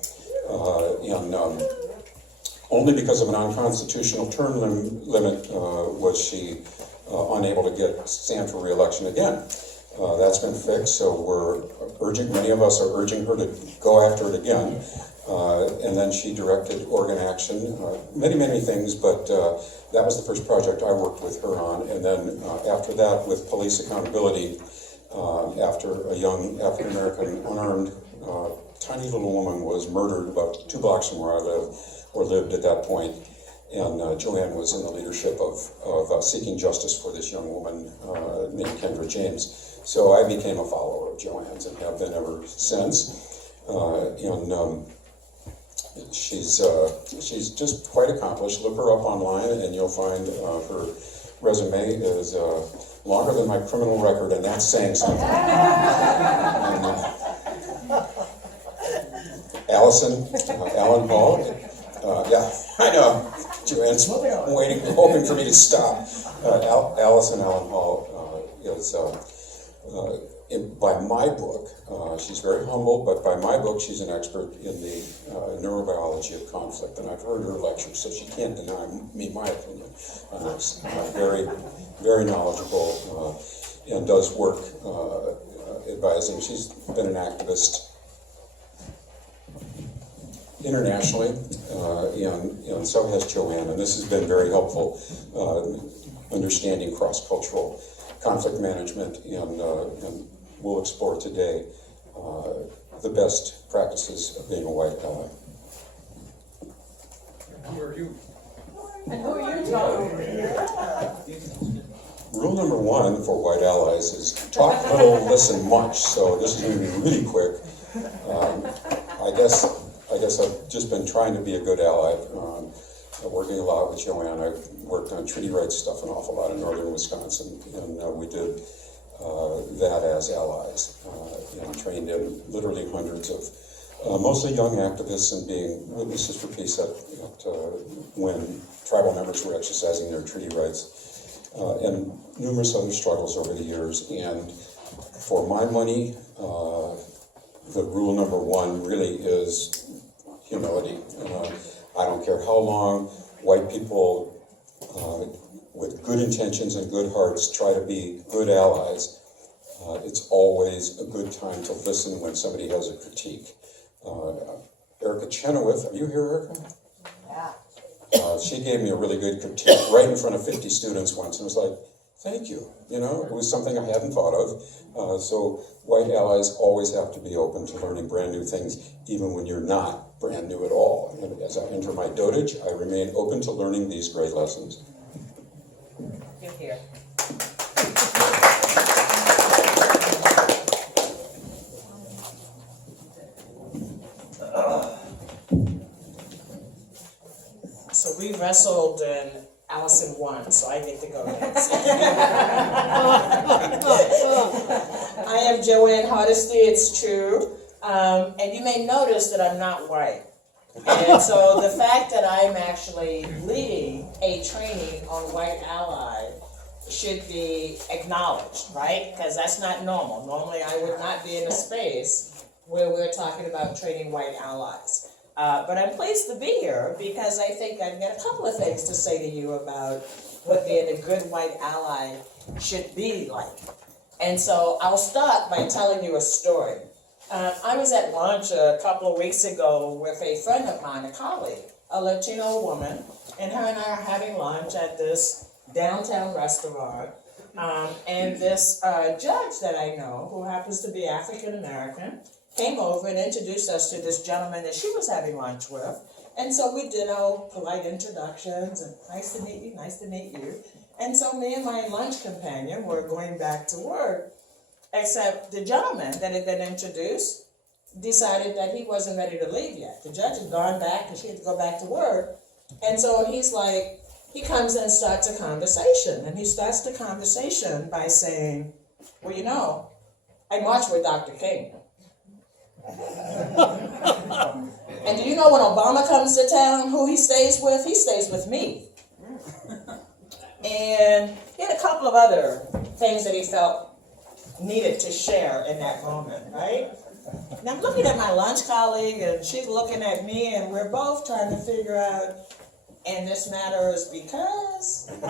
Only because of an unconstitutional term limit was she unable to stand for re-election again. That's been fixed, so many of us are urging her to go after it again. And then she directed Oregon Action, many things, but that was the first project I worked with her on. And then after that, with police accountability, after a young African-American unarmed tiny little woman was murdered about 2 blocks from where I lived at that point. And Joanne was in the leadership of seeking justice for this young woman named Kendra James. So I became a follower of Joanne's and have been ever since. She's just quite accomplished. Look her up online and you'll find her resume is longer than my criminal record, and that's saying something. Alison Allen-Hall. Yeah, I know. Joanne's waiting, hoping for me to stop. Alison Allen-Hall is, by my book, she's very humble, but by my book, she's an expert in the neurobiology of conflict, and I've heard her lecture, so she can't deny me my opinion on this. Very, very knowledgeable, and does work advising. She's been an activist internationally, and so has Joanne, and this has been very helpful, understanding cross-cultural conflict management, and we'll explore today the best practices of being a white ally. Who are you? And who are you talking? Rule number 1 for white allies is talk little, listen much, so this is going to be really quick. I guess I've just been trying to be a good ally, working a lot with Joanne. I worked on treaty rights stuff an awful lot in northern Wisconsin, and we did that as allies, and trained in literally hundreds of mostly young activists and being witnesses for peace at when tribal members were exercising their treaty rights, and numerous other struggles over the years. And for my money, the rule number 1 really is humility. I don't care how long white people with good intentions and good hearts try to be good allies. It's always a good time to listen when somebody has a critique. Erica Chenoweth, are you here, Erica? Yeah. She gave me a really good critique right in front of 50 students once, and was like, thank you. You know, it was something I hadn't thought of. So white allies always have to be open to learning brand new things, even when you're not brand new at all. And as I enter my dotage, I remain open to learning these great lessons. You're here. So we wrestled and Allison won, so I get to go next. I am Joanne Hardesty, it's true. And you may notice that I'm not white. And so the fact that I'm actually leading a training on white ally should be acknowledged, right? Because that's not normal. Normally I would not be in a space where we're talking about training white allies. But I'm pleased to be here because I think I've got a couple of things to say to you about what being a good white ally should be like. And so I'll start by telling you a story. I was at lunch a couple of weeks ago with a friend of mine, a colleague, a Latino woman, and her and I are having lunch at this downtown restaurant And this judge that I know, who happens to be African American, came over and introduced us to this gentleman that she was having lunch with. And so we did our polite introductions and nice to meet you, nice to meet you. And so me and my lunch companion were going back to work, except the gentleman that had been introduced decided that he wasn't ready to leave yet. The judge had gone back and she had to go back to work. And so he's like, he comes and starts a conversation. And he starts the conversation by saying, well, you know, I marched with Dr. King. And do you know when Obama comes to town, who he stays with? He stays with me. And he had a couple of other things that he felt needed to share in that moment, right? And I'm looking at my lunch colleague, and she's looking at me, and we're both trying to figure out, and this matters because, but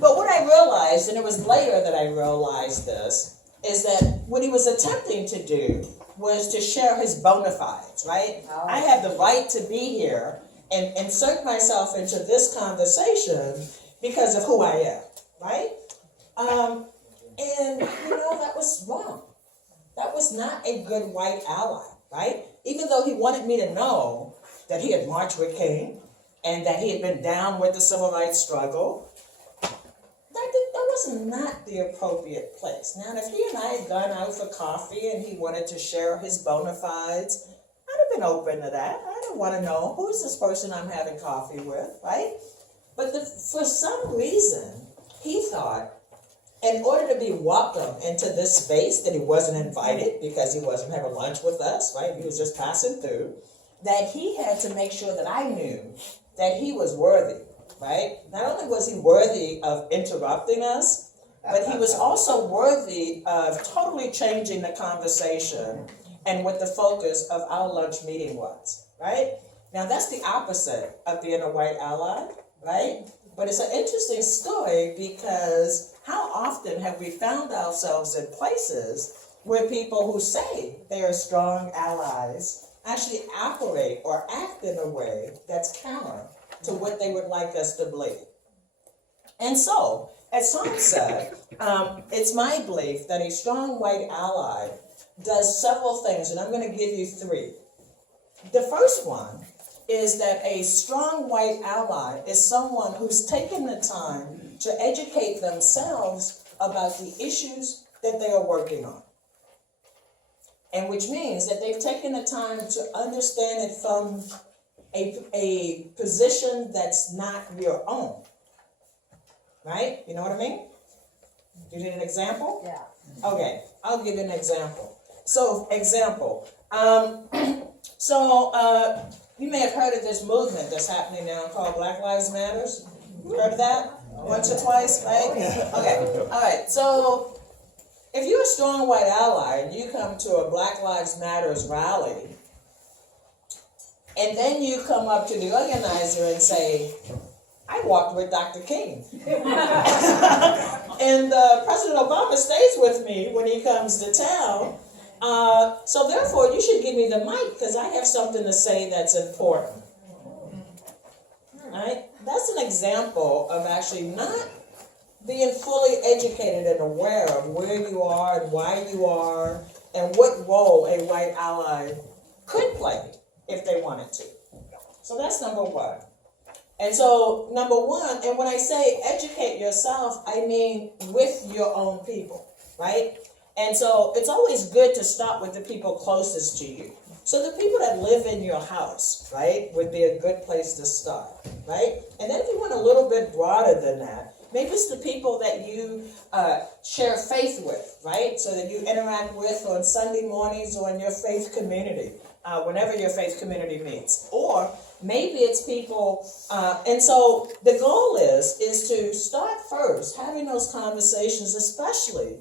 what I realized, and it was later that I realized this, is that what he was attempting to do was to share his bona fides, right? I have the right to be here and insert myself into this conversation because of who I am, right? And, you know, that was wrong. That was not a good white ally, right? Even though he wanted me to know that he had marched with King and that he had been down with the civil rights struggle, that was not the appropriate place. Now, if he and I had gone out for coffee and he wanted to share his bona fides, I'd have been open to that. I didn't want to know, who is this person I'm having coffee with, right? But for some reason, he thought, in order to be welcome into this space that he wasn't invited because he wasn't having lunch with us, right? He was just passing through, that he had to make sure that I knew that he was worthy, right? Not only was he worthy of interrupting us, but he was also worthy of totally changing the conversation and what the focus of our lunch meeting was, right? Now that's the opposite of being a white ally, right? But it's an interesting story because how often have we found ourselves in places where people who say they are strong allies actually operate or act in a way that's counter to what they would like us to believe? And so, as Tom said, it's my belief that a strong white ally does several things, and I'm going to give you three. The first one is that a strong white ally is someone who's taken the time to educate themselves about the issues that they are working on. And which means that they've taken the time to understand it from a position that's not your own. Right? You know what I mean? You need an example? Yeah. Okay, I'll give you an example. So, example. You may have heard of this movement that's happening now called Black Lives Matters. Heard of that? Once or twice, right? Okay, all right. So, if you're a strong white ally and you come to a Black Lives Matters rally, and then you come up to the organizer and say, I walked with Dr. King. And President Obama stays with me when he comes to town. So therefore, you should give me the mic because I have something to say that's important. Right? That's an example of actually not being fully educated and aware of where you are and why you are and what role a white ally could play if they wanted to. So that's number one. And so, number one, and when I say educate yourself, I mean with your own people, right? And so, it's always good to start with the people closest to you. So, the people that live in your house, right, would be a good place to start, right? And then if you went a little bit broader than that, maybe it's the people that you share faith with, right? So that you interact with on Sunday mornings or in your faith community, whenever your faith community meets. Or maybe it's people, and so the goal is to start first having those conversations, especially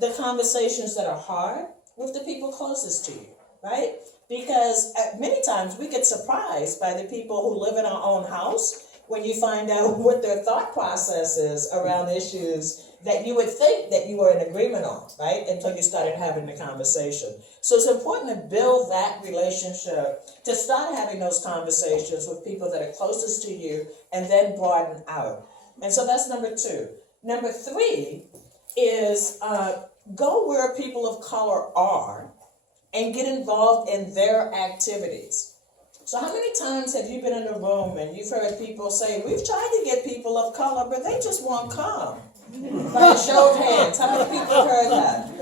the conversations that are hard with the people closest to you, right? Because many times we get surprised by the people who live in our own house when you find out what their thought process is around issues that you would think that you were in agreement on, right? Until you started having the conversation. So it's important to build that relationship, to start having those conversations with people that are closest to you, and then broaden out. And so that's number 2. Number 3 is go where people of color are and get involved in their activities. So how many times have you been in a room and you've heard people say, we've tried to get people of color, but they just won't come? Like, show of hands, how many people have heard that?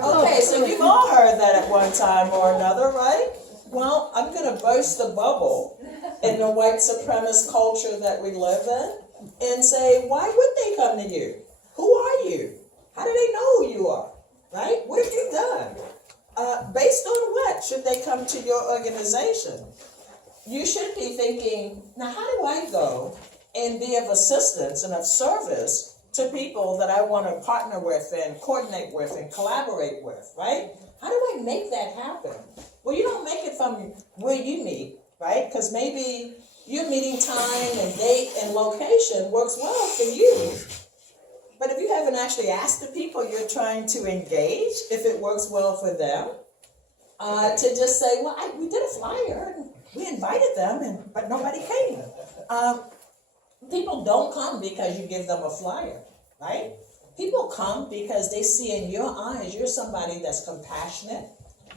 Okay, so you've all heard that at one time or another, right? Well, I'm gonna burst the bubble in the white supremacist culture that we live in and say, why would they come to you? Who are you? How do they know who you are, right? What have you done? Based on what should they come to your organization? You should be thinking, now how do I go and be of assistance and of service to people that I want to partner with and coordinate with and collaborate with, right? How do I make that happen? Well, you don't make it from where you meet, right? Because maybe your meeting time and date and location works well for you. But if you haven't actually asked the people you're trying to engage if it works well for them, to just say, well, we did a flyer and we invited them, but nobody came. People don't come because you give them a flyer, right? People come because they see in your eyes you're somebody that's compassionate,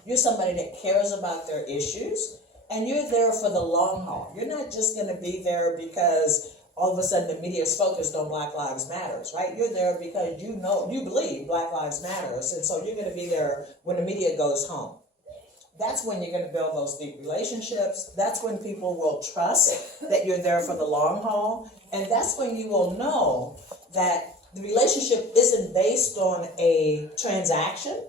you're somebody that cares about their issues, and you're there for the long haul. You're not just going to be there because all of a sudden the media is focused on Black Lives Matters, right? You're there because you believe Black Lives Matters, and so you're going to be there when the media goes home. That's when you're going to build those deep relationships. That's when people will trust that you're there for the long haul. And that's when you will know that the relationship isn't based on a transaction,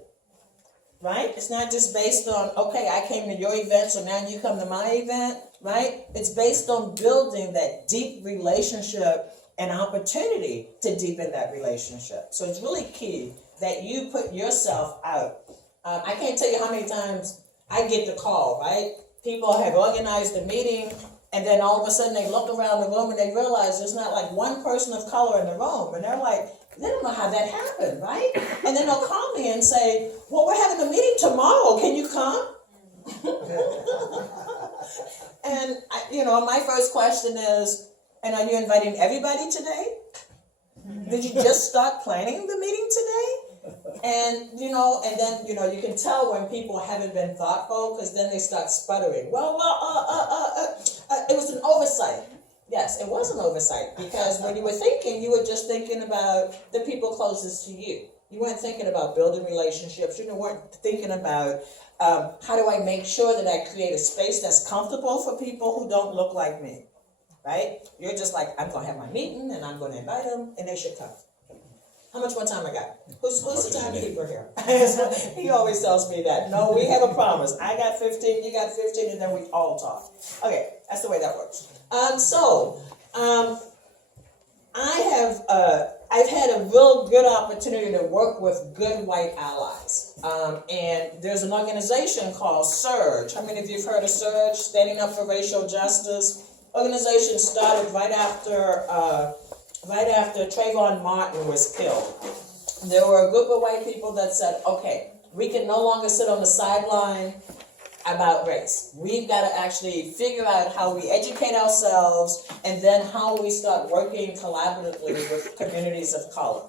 right? It's not just based on, okay, I came to your event, so now you come to my event, right? It's based on building that deep relationship and opportunity to deepen that relationship. So it's really key that you put yourself out. I can't tell you how many times I get the call, right? People have organized a meeting, and then all of a sudden they look around the room and they realize there's not like one person of color in the room. And they're like, they don't know how that happened, right? And then they'll call me and say, well, we're having a meeting tomorrow. Can you come? And, my first question is, and are you inviting everybody today? Did you just start planning the meeting today? And, and then, you can tell when people haven't been thoughtful because then they start sputtering. Well, it was an oversight. Yes, it was an oversight because when you were thinking, you were just thinking about the people closest to you. You weren't thinking about building relationships. You weren't thinking about how do I make sure that I create a space that's comfortable for people who don't look like me, right? You're just like, I'm going to have my meeting and I'm going to invite them and they should come. How much more time I got? Who's the timekeeper here? He always tells me that. No, we have a promise. I got 15, you got 15, and then we all talk. Okay, that's the way that works. I've had a real good opportunity to work with good white allies. And there's an organization called SURGE. How many of you have heard of SURGE? Standing Up for Racial Justice. Organization started right after Trayvon Martin was killed. There were a group of white people that said, okay, we can no longer sit on the sideline about race. We've got to actually figure out how we educate ourselves and then how we start working collaboratively with communities of color.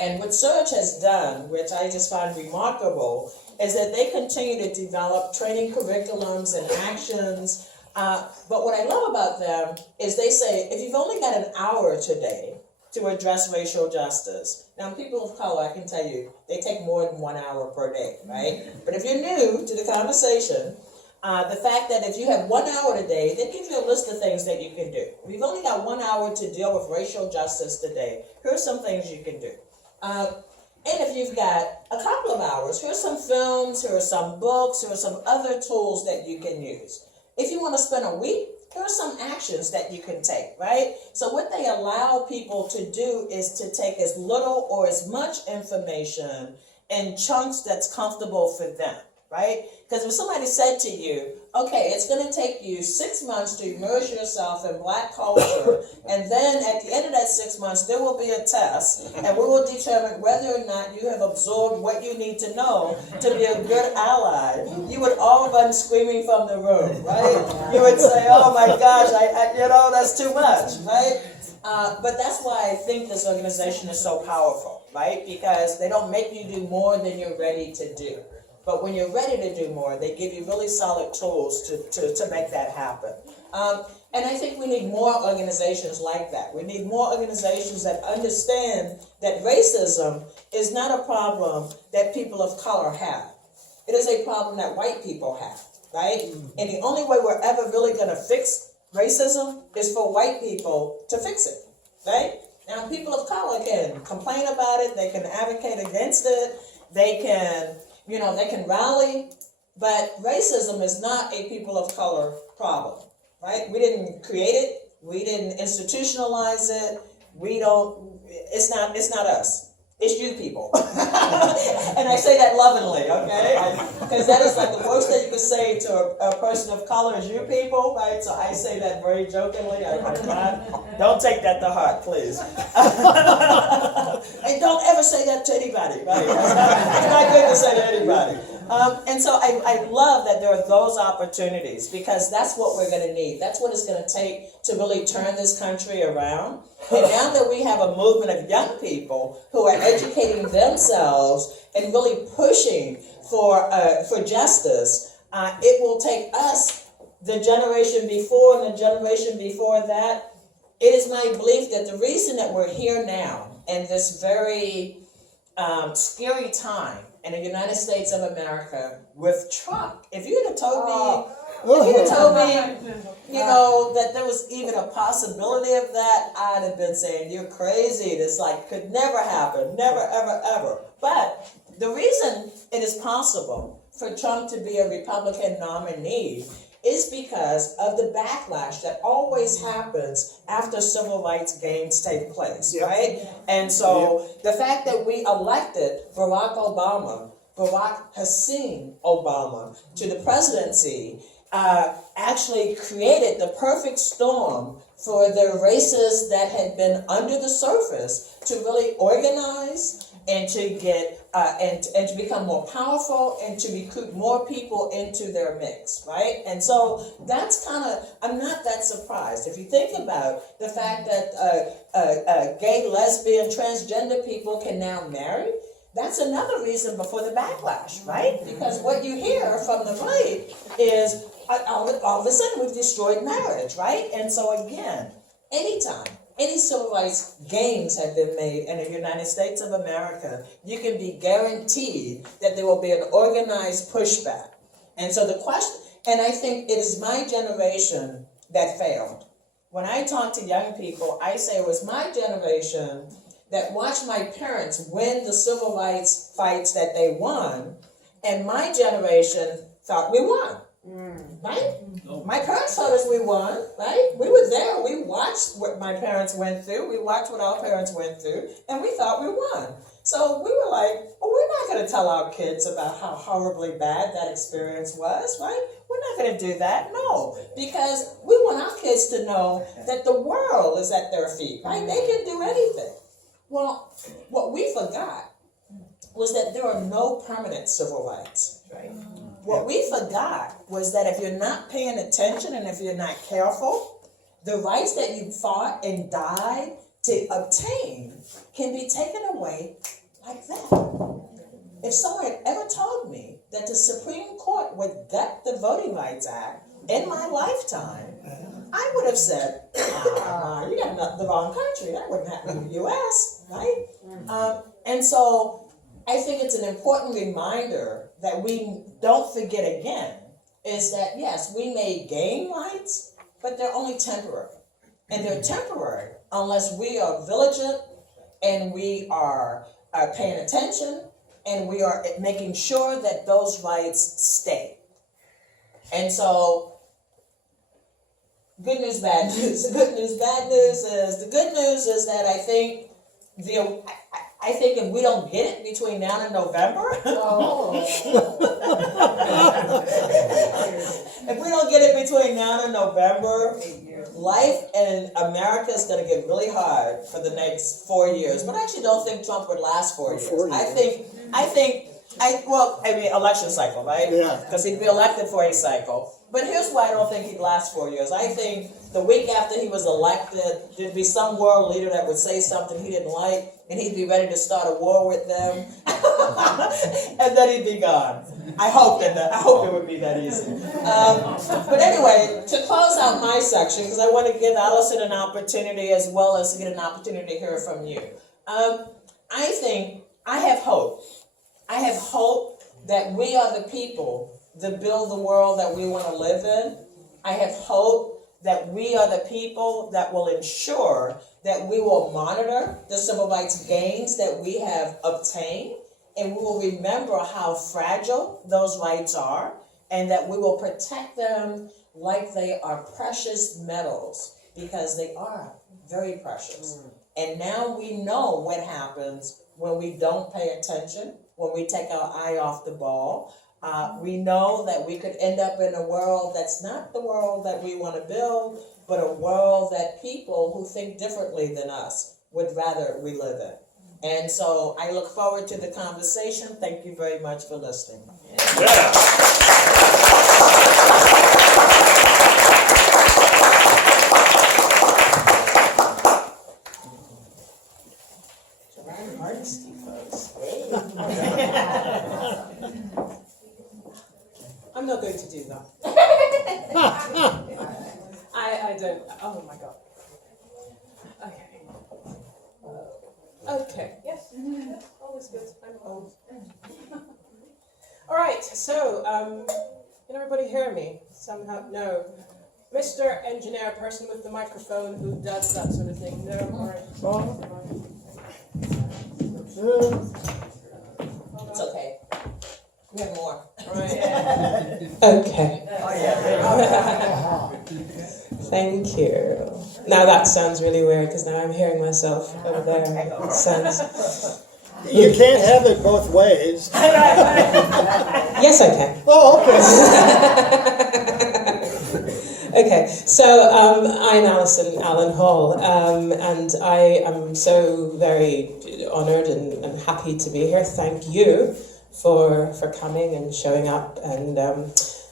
And what SURGE has done, which I just find remarkable, is that they continue to develop training curriculums and actions. But what I love about them is they say, if you've only got an hour today to address racial justice, now people of color, I can tell you, they take more than 1 hour per day, right? But if you're new to the conversation, the fact that if you have 1 hour today, they give you a list of things that you can do. If you've only got 1 hour to deal with racial justice today, here are some things you can do. And if you've got a couple of hours, here are some films, here are some books, here are some other tools that you can use. If you want to spend a week, there are some actions that you can take, right? So what they allow people to do is to take as little or as much information in chunks that's comfortable for them, right? Because if somebody said to you, okay, it's going to take you 6 months to immerse yourself in black culture, and then at the end of that 6 months, there will be a test, and we will determine whether or not you have absorbed what you need to know to be a good ally, you would all run screaming from the room, right? You would say, oh my gosh, that's too much, right? But that's why I think this organization is so powerful, right? Because they don't make you do more than you're ready to do. But when you're ready to do more, they give you really solid tools to make that happen. And I think we need more organizations like that. We need more organizations that understand that racism is not a problem that people of color have. It is a problem that white people have, right? And the only way we're ever really going to fix racism is for white people to fix it, right? Now, people of color can complain about it, they can advocate against it, they can rally, but racism is not a people of color problem, right? We didn't create it, we didn't institutionalize it, it's not us. It's you people. And I say that lovingly, okay? Because that is like the worst thing you could say to a person of color is you people, right? So I say that very jokingly. Don't take that to heart, please. And don't ever say that to anybody, right? It's not good to say to anybody. And so I love that there are those opportunities because that's what we're going to need. That's what it's going to take to really turn this country around. And now that we have a movement of young people who are educating themselves and really pushing for justice, it will take us, the generation before and the generation before that. It is my belief that the reason that we're here now in this very scary time in the United States of America with Trump, if you had told me, that there was even a possibility of that, I'd have been saying, you're crazy. This could never happen. Never, ever, ever. But the reason it is possible for Trump to be a Republican nominee is because of the backlash that always happens after civil rights gains take place, right? And so the fact that we elected Barack Hussein Obama to the presidency actually created the perfect storm for the races that had been under the surface to really organize and to get and to become more powerful and to recruit more people into their mix, right? And so that's I'm not that surprised. If you think about the fact that gay, lesbian, transgender people can now marry, that's another reason before the backlash, right? Because what you hear from the right is all of a sudden we've destroyed marriage, right? And so again, anytime any civil rights gains have been made in the United States of America, you can be guaranteed that there will be an organized pushback. And so the question, and I think it is my generation that failed. When I talk to young people, I say it was my generation that watched my parents win the civil rights fights that they won, and my generation thought we won. Right? My parents told us we won, right? We were there. We watched what my parents went through. We watched what our parents went through, and we thought we won. So we were like, well, we're not going to tell our kids about how horribly bad that experience was, right? We're not going to do that, no, because we want our kids to know that the world is at their feet, right? They can do anything. Well, what we forgot was that there are no permanent civil rights, right? What we forgot was that if you're not paying attention and if you're not careful, the rights that you fought and died to obtain can be taken away like that. If someone had ever told me that the Supreme Court would gut the Voting Rights Act in my lifetime, I would have said, you got the wrong country. That wouldn't happen in the U.S., right? And so I think it's an important reminder that we don't forget again is that, yes, we may gain rights, but they're only temporary. And they're temporary unless we are vigilant and we are paying attention and we are making sure that those rights stay. And so, good news, bad news. Good news, bad news is, the good news is that I think I think if we don't get it between now and November, if we don't get it between now and November, life in America is going to get really hard for the next 4 years. But I actually don't think Trump would last 4 years. I mean, election cycle, right? Yeah. Because he'd be elected for a cycle. But here's why I don't think he'd last 4 years. I think the week after he was elected, there'd be some world leader that would say something he didn't like, and he'd be ready to start a war with them, and then he'd be gone. I hope it would be that easy. But anyway, to close out my section, because I want to give Alison an opportunity as well as to get an opportunity to hear from you. I think I have hope. I have hope that we are the people that build the world that we want to live in. I have hope that we are the people that will ensure that we will monitor the civil rights gains that we have obtained, and we will remember how fragile those rights are, and that we will protect them like they are precious metals, because they are very precious. And now we know what happens when we don't pay attention, when we take our eye off the ball. We know that we could end up in a world that's not the world that we want to build, but a world that people who think differently than us would rather we live in. And so I look forward to the conversation. Thank you very much for listening. Yeah. Ann Hardesty, folks. I'm not going to do that. I don't. Oh my God. Okay. Okay. Yes. Always good. I'm old. All right. So, can everybody hear me? Somehow, no. Mr. Engineer, person with the microphone who does that sort of thing. No. All right. It's okay. We have more. Right. Okay. Thank you. Now that sounds really weird because now I'm hearing myself over there. It sounds. You can't have it both ways. Yes, I can. Oh, okay. Okay, so I'm Alison Allen-Hall, and I am so very honoured and happy to be here. Thank you for coming and showing up. And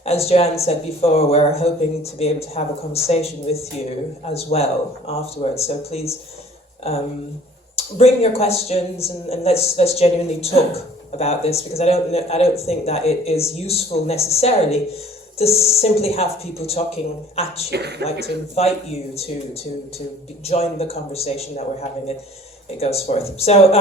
as Joanne said before, we're hoping to be able to have a conversation with you as well afterwards. So please bring your questions and let's genuinely talk about this, because I don't think that it is useful necessarily to simply have people talking at you. I'd like to invite you to join the conversation that we're having. It goes forth. So,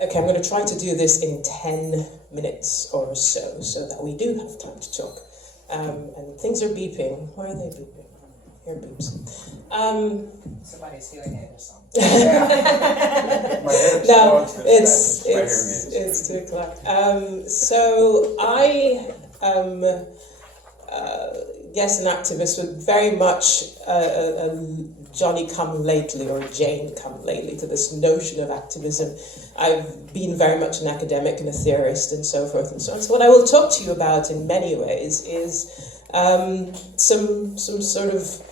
okay, I'm going to try to do this in 10 minutes or so that we do have time to talk. And things are beeping. Why are they beeping? Here beeps. Somebody's hearing it or something. No, it's 2 o'clock. So I am, yes, an activist, but very much a Johnny come lately or Jane come lately to this notion of activism. I've been very much an academic and a theorist and so forth and so on. So what I will talk to you about in many ways is some sort of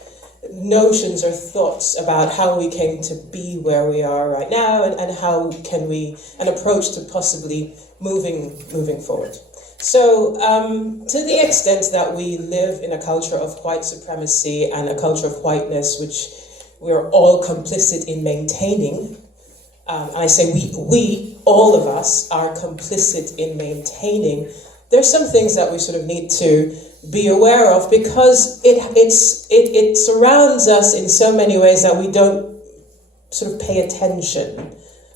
notions or thoughts about how we came to be where we are right now, and how can we an approach to possibly moving forward. So to the extent that we live in a culture of white supremacy and a culture of whiteness, which we're all complicit in maintaining, and I say we, all of us are complicit in maintaining, there's some things that we sort of need to be aware of, because it surrounds us in so many ways that we don't sort of pay attention,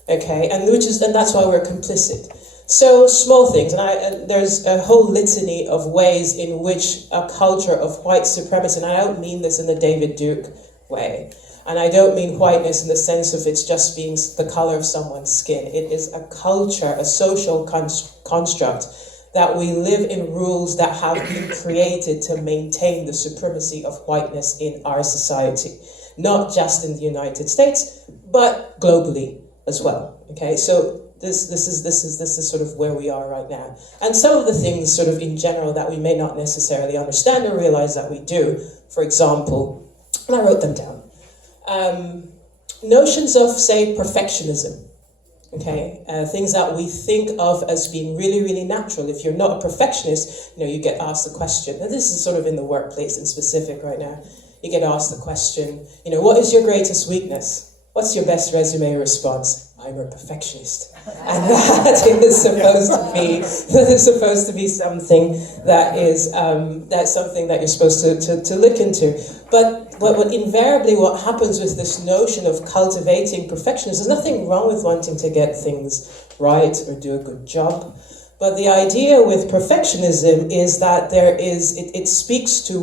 okay, and that's why we're complicit. So small things, and there's a whole litany of ways in which a culture of white supremacy, and I don't mean this in the David Duke way, and I don't mean whiteness in the sense of it's just being the color of someone's skin. It is a culture, a social construct, that we live in rules that have been created to maintain the supremacy of whiteness in our society, not just in the United States, but globally as well. Okay, so this is sort of where we are right now. And some of the things sort of in general that we may not necessarily understand or realize that we do, for example, and I wrote them down, notions of, say, perfectionism. Okay, things that we think of as being really, really natural. If you're not a perfectionist, you get asked the question, and this is sort of in the workplace in specific right now, you get asked the question, what is your greatest weakness? What's your best resume response? I'm a perfectionist. And that is supposed to be something that is, that's something that you're supposed to look into. But invariably what happens with this notion of cultivating perfectionism, there's nothing wrong with wanting to get things right or do a good job. But the idea with perfectionism is that it speaks to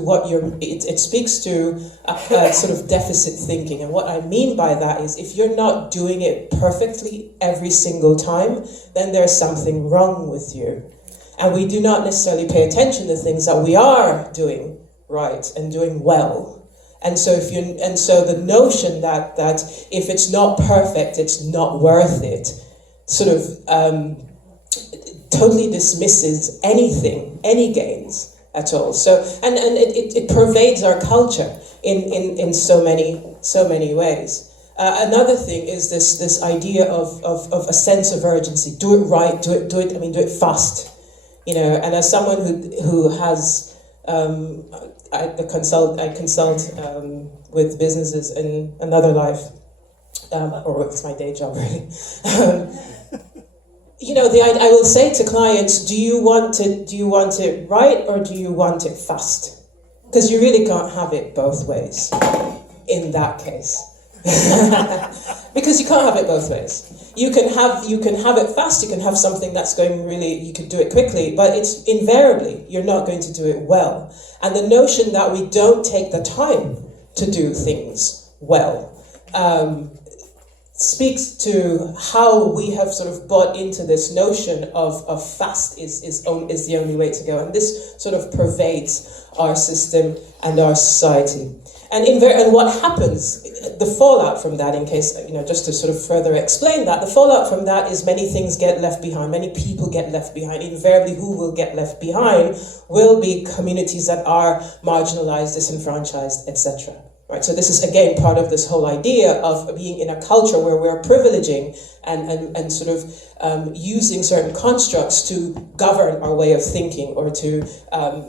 it speaks to a sort of deficit thinking. And what I mean by that is if you're not doing it perfectly every single time, then there's something wrong with you. And we do not necessarily pay attention to things that we are doing right and doing well. And so the notion that if it's not perfect, it's not worth it, sort of totally dismisses any gains at all. So and it pervades our culture in so many ways. Another thing is this idea of a sense of urgency. Do it right. Do it fast. And as someone who has I consult with businesses in another life, or it's my day job really. I will say to clients, do you want it right or do you want it fast? Because you really can't have it both ways in that case. Because you can't have it both ways. You can have it fast, you can have something that's going really, you could do it quickly, but it's invariably, you're not going to do it well. And the notion that we don't take the time to do things well, speaks to how we have sort of bought into this notion of fast is the only way to go. And this sort of pervades our system and our society. And what happens, the fallout from that, in case, just to sort of further explain that, the fallout from that is many things get left behind, many people get left behind. Invariably, who will get left behind will be communities that are marginalized, disenfranchised, etc. Right, so this is again part of this whole idea of being in a culture where we're privileging and sort of using certain constructs to govern our way of thinking or to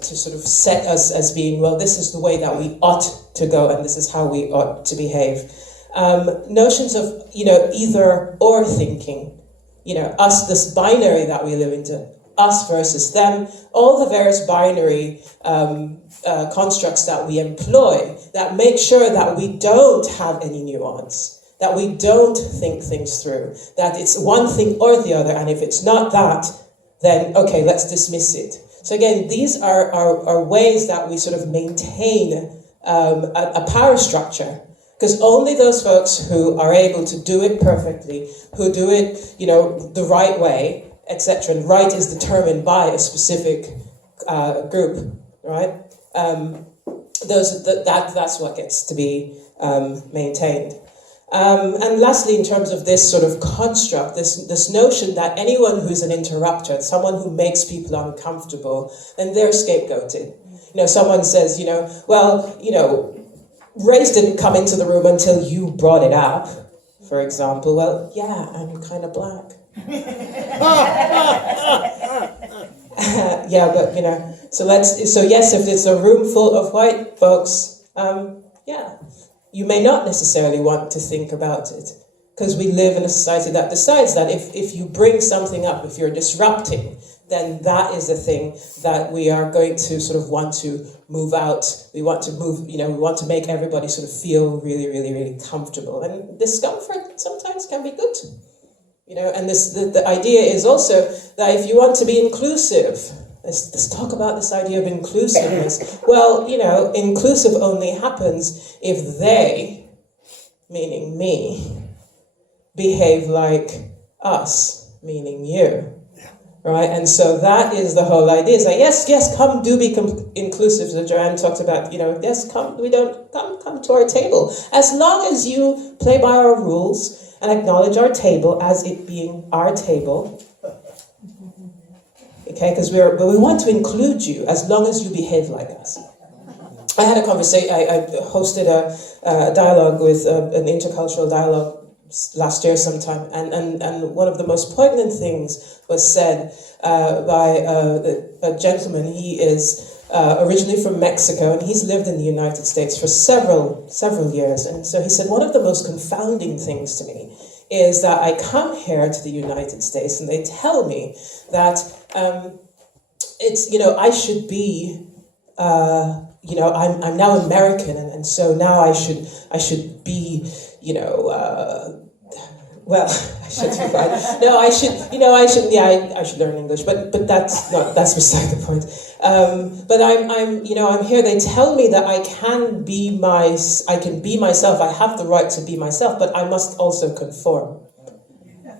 sort of set us as being, well, this is the way that we ought to go and this is how we ought to behave. Notions of either or thinking, us, this binary that we live into, us versus them, all the various binary constructs that we employ that make sure that we don't have any nuance, that we don't think things through, that it's one thing or the other, and if it's not that, then okay, let's dismiss it. So again, these are ways that we sort of maintain a power structure, because only those folks who are able to do it perfectly, who do it, the right way, etc. And right is determined by a specific group, right? That's what gets to be maintained. And lastly, in terms of this sort of construct, this notion that anyone who's an interrupter, someone who makes people uncomfortable, then they're scapegoated. Someone says, race didn't come into the room until you brought it up, for example. Well, yeah, I'm kind of black. Yeah, but so yes, if it's a room full of white folks, you may not necessarily want to think about it, because we live in a society that decides that if you bring something up, if you're disrupting, then that is the thing that we are going to sort of want to move out. We want to move, we want to make everybody sort of feel really, really, really comfortable. And discomfort sometimes can be good. And the idea is also that if you want to be inclusive, let's talk about this idea of inclusiveness. Well, inclusive only happens if they, meaning me, behave like us, meaning you. Right? And so that is the whole idea. It's like, yes, come, do be inclusive. So Joanne talked about, yes, come to our table. As long as you play by our rules, and acknowledge our table as it being our table. Okay, because but we want to include you as long as you behave like us. I had a conversation, I hosted a dialogue with an intercultural dialogue last year sometime, and one of the most poignant things was said by a gentleman. He is originally from Mexico, and he's lived in the United States for several years. And so he said, one of the most confounding things to me is that I come here to the United States, and they tell me that it's, I should be, I'm now American, and so now I should be, well, I should do that. No, I should learn English, but that's beside the point. But I'm here. They tell me that I can be myself. I have the right to be myself, but I must also conform.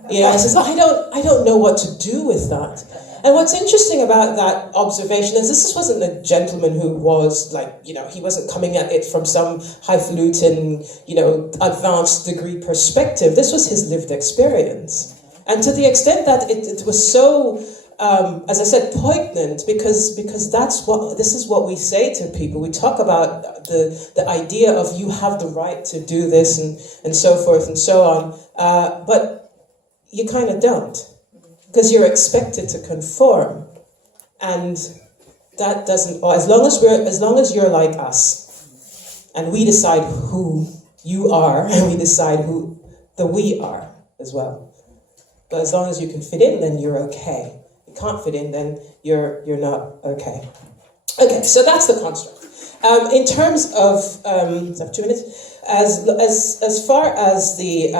I says, I don't know what to do with that. And what's interesting about that observation is this wasn't a gentleman who was he wasn't coming at it from some highfalutin, advanced degree perspective. This was his lived experience. And to the extent that it was so, as I said, poignant, because this is what we say to people. We talk about the idea of you have the right to do this and so forth and so on. But you kind of don't. Because you're expected to conform, and that doesn't. As long as you're like us, and we decide who you are, and we decide who the we are as well. But as long as you can fit in, then you're okay. You can't fit in, then you're not okay. Okay, so that's the construct. In terms of I have 2 minutes. As far as the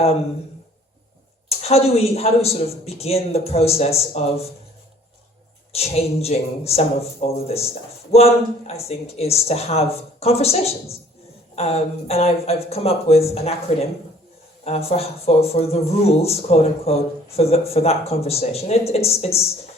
how do we sort of begin the process of changing some of all of this stuff? One, I think, is to have conversations, and I've come up with an acronym for the rules, quote unquote, for that conversation. It's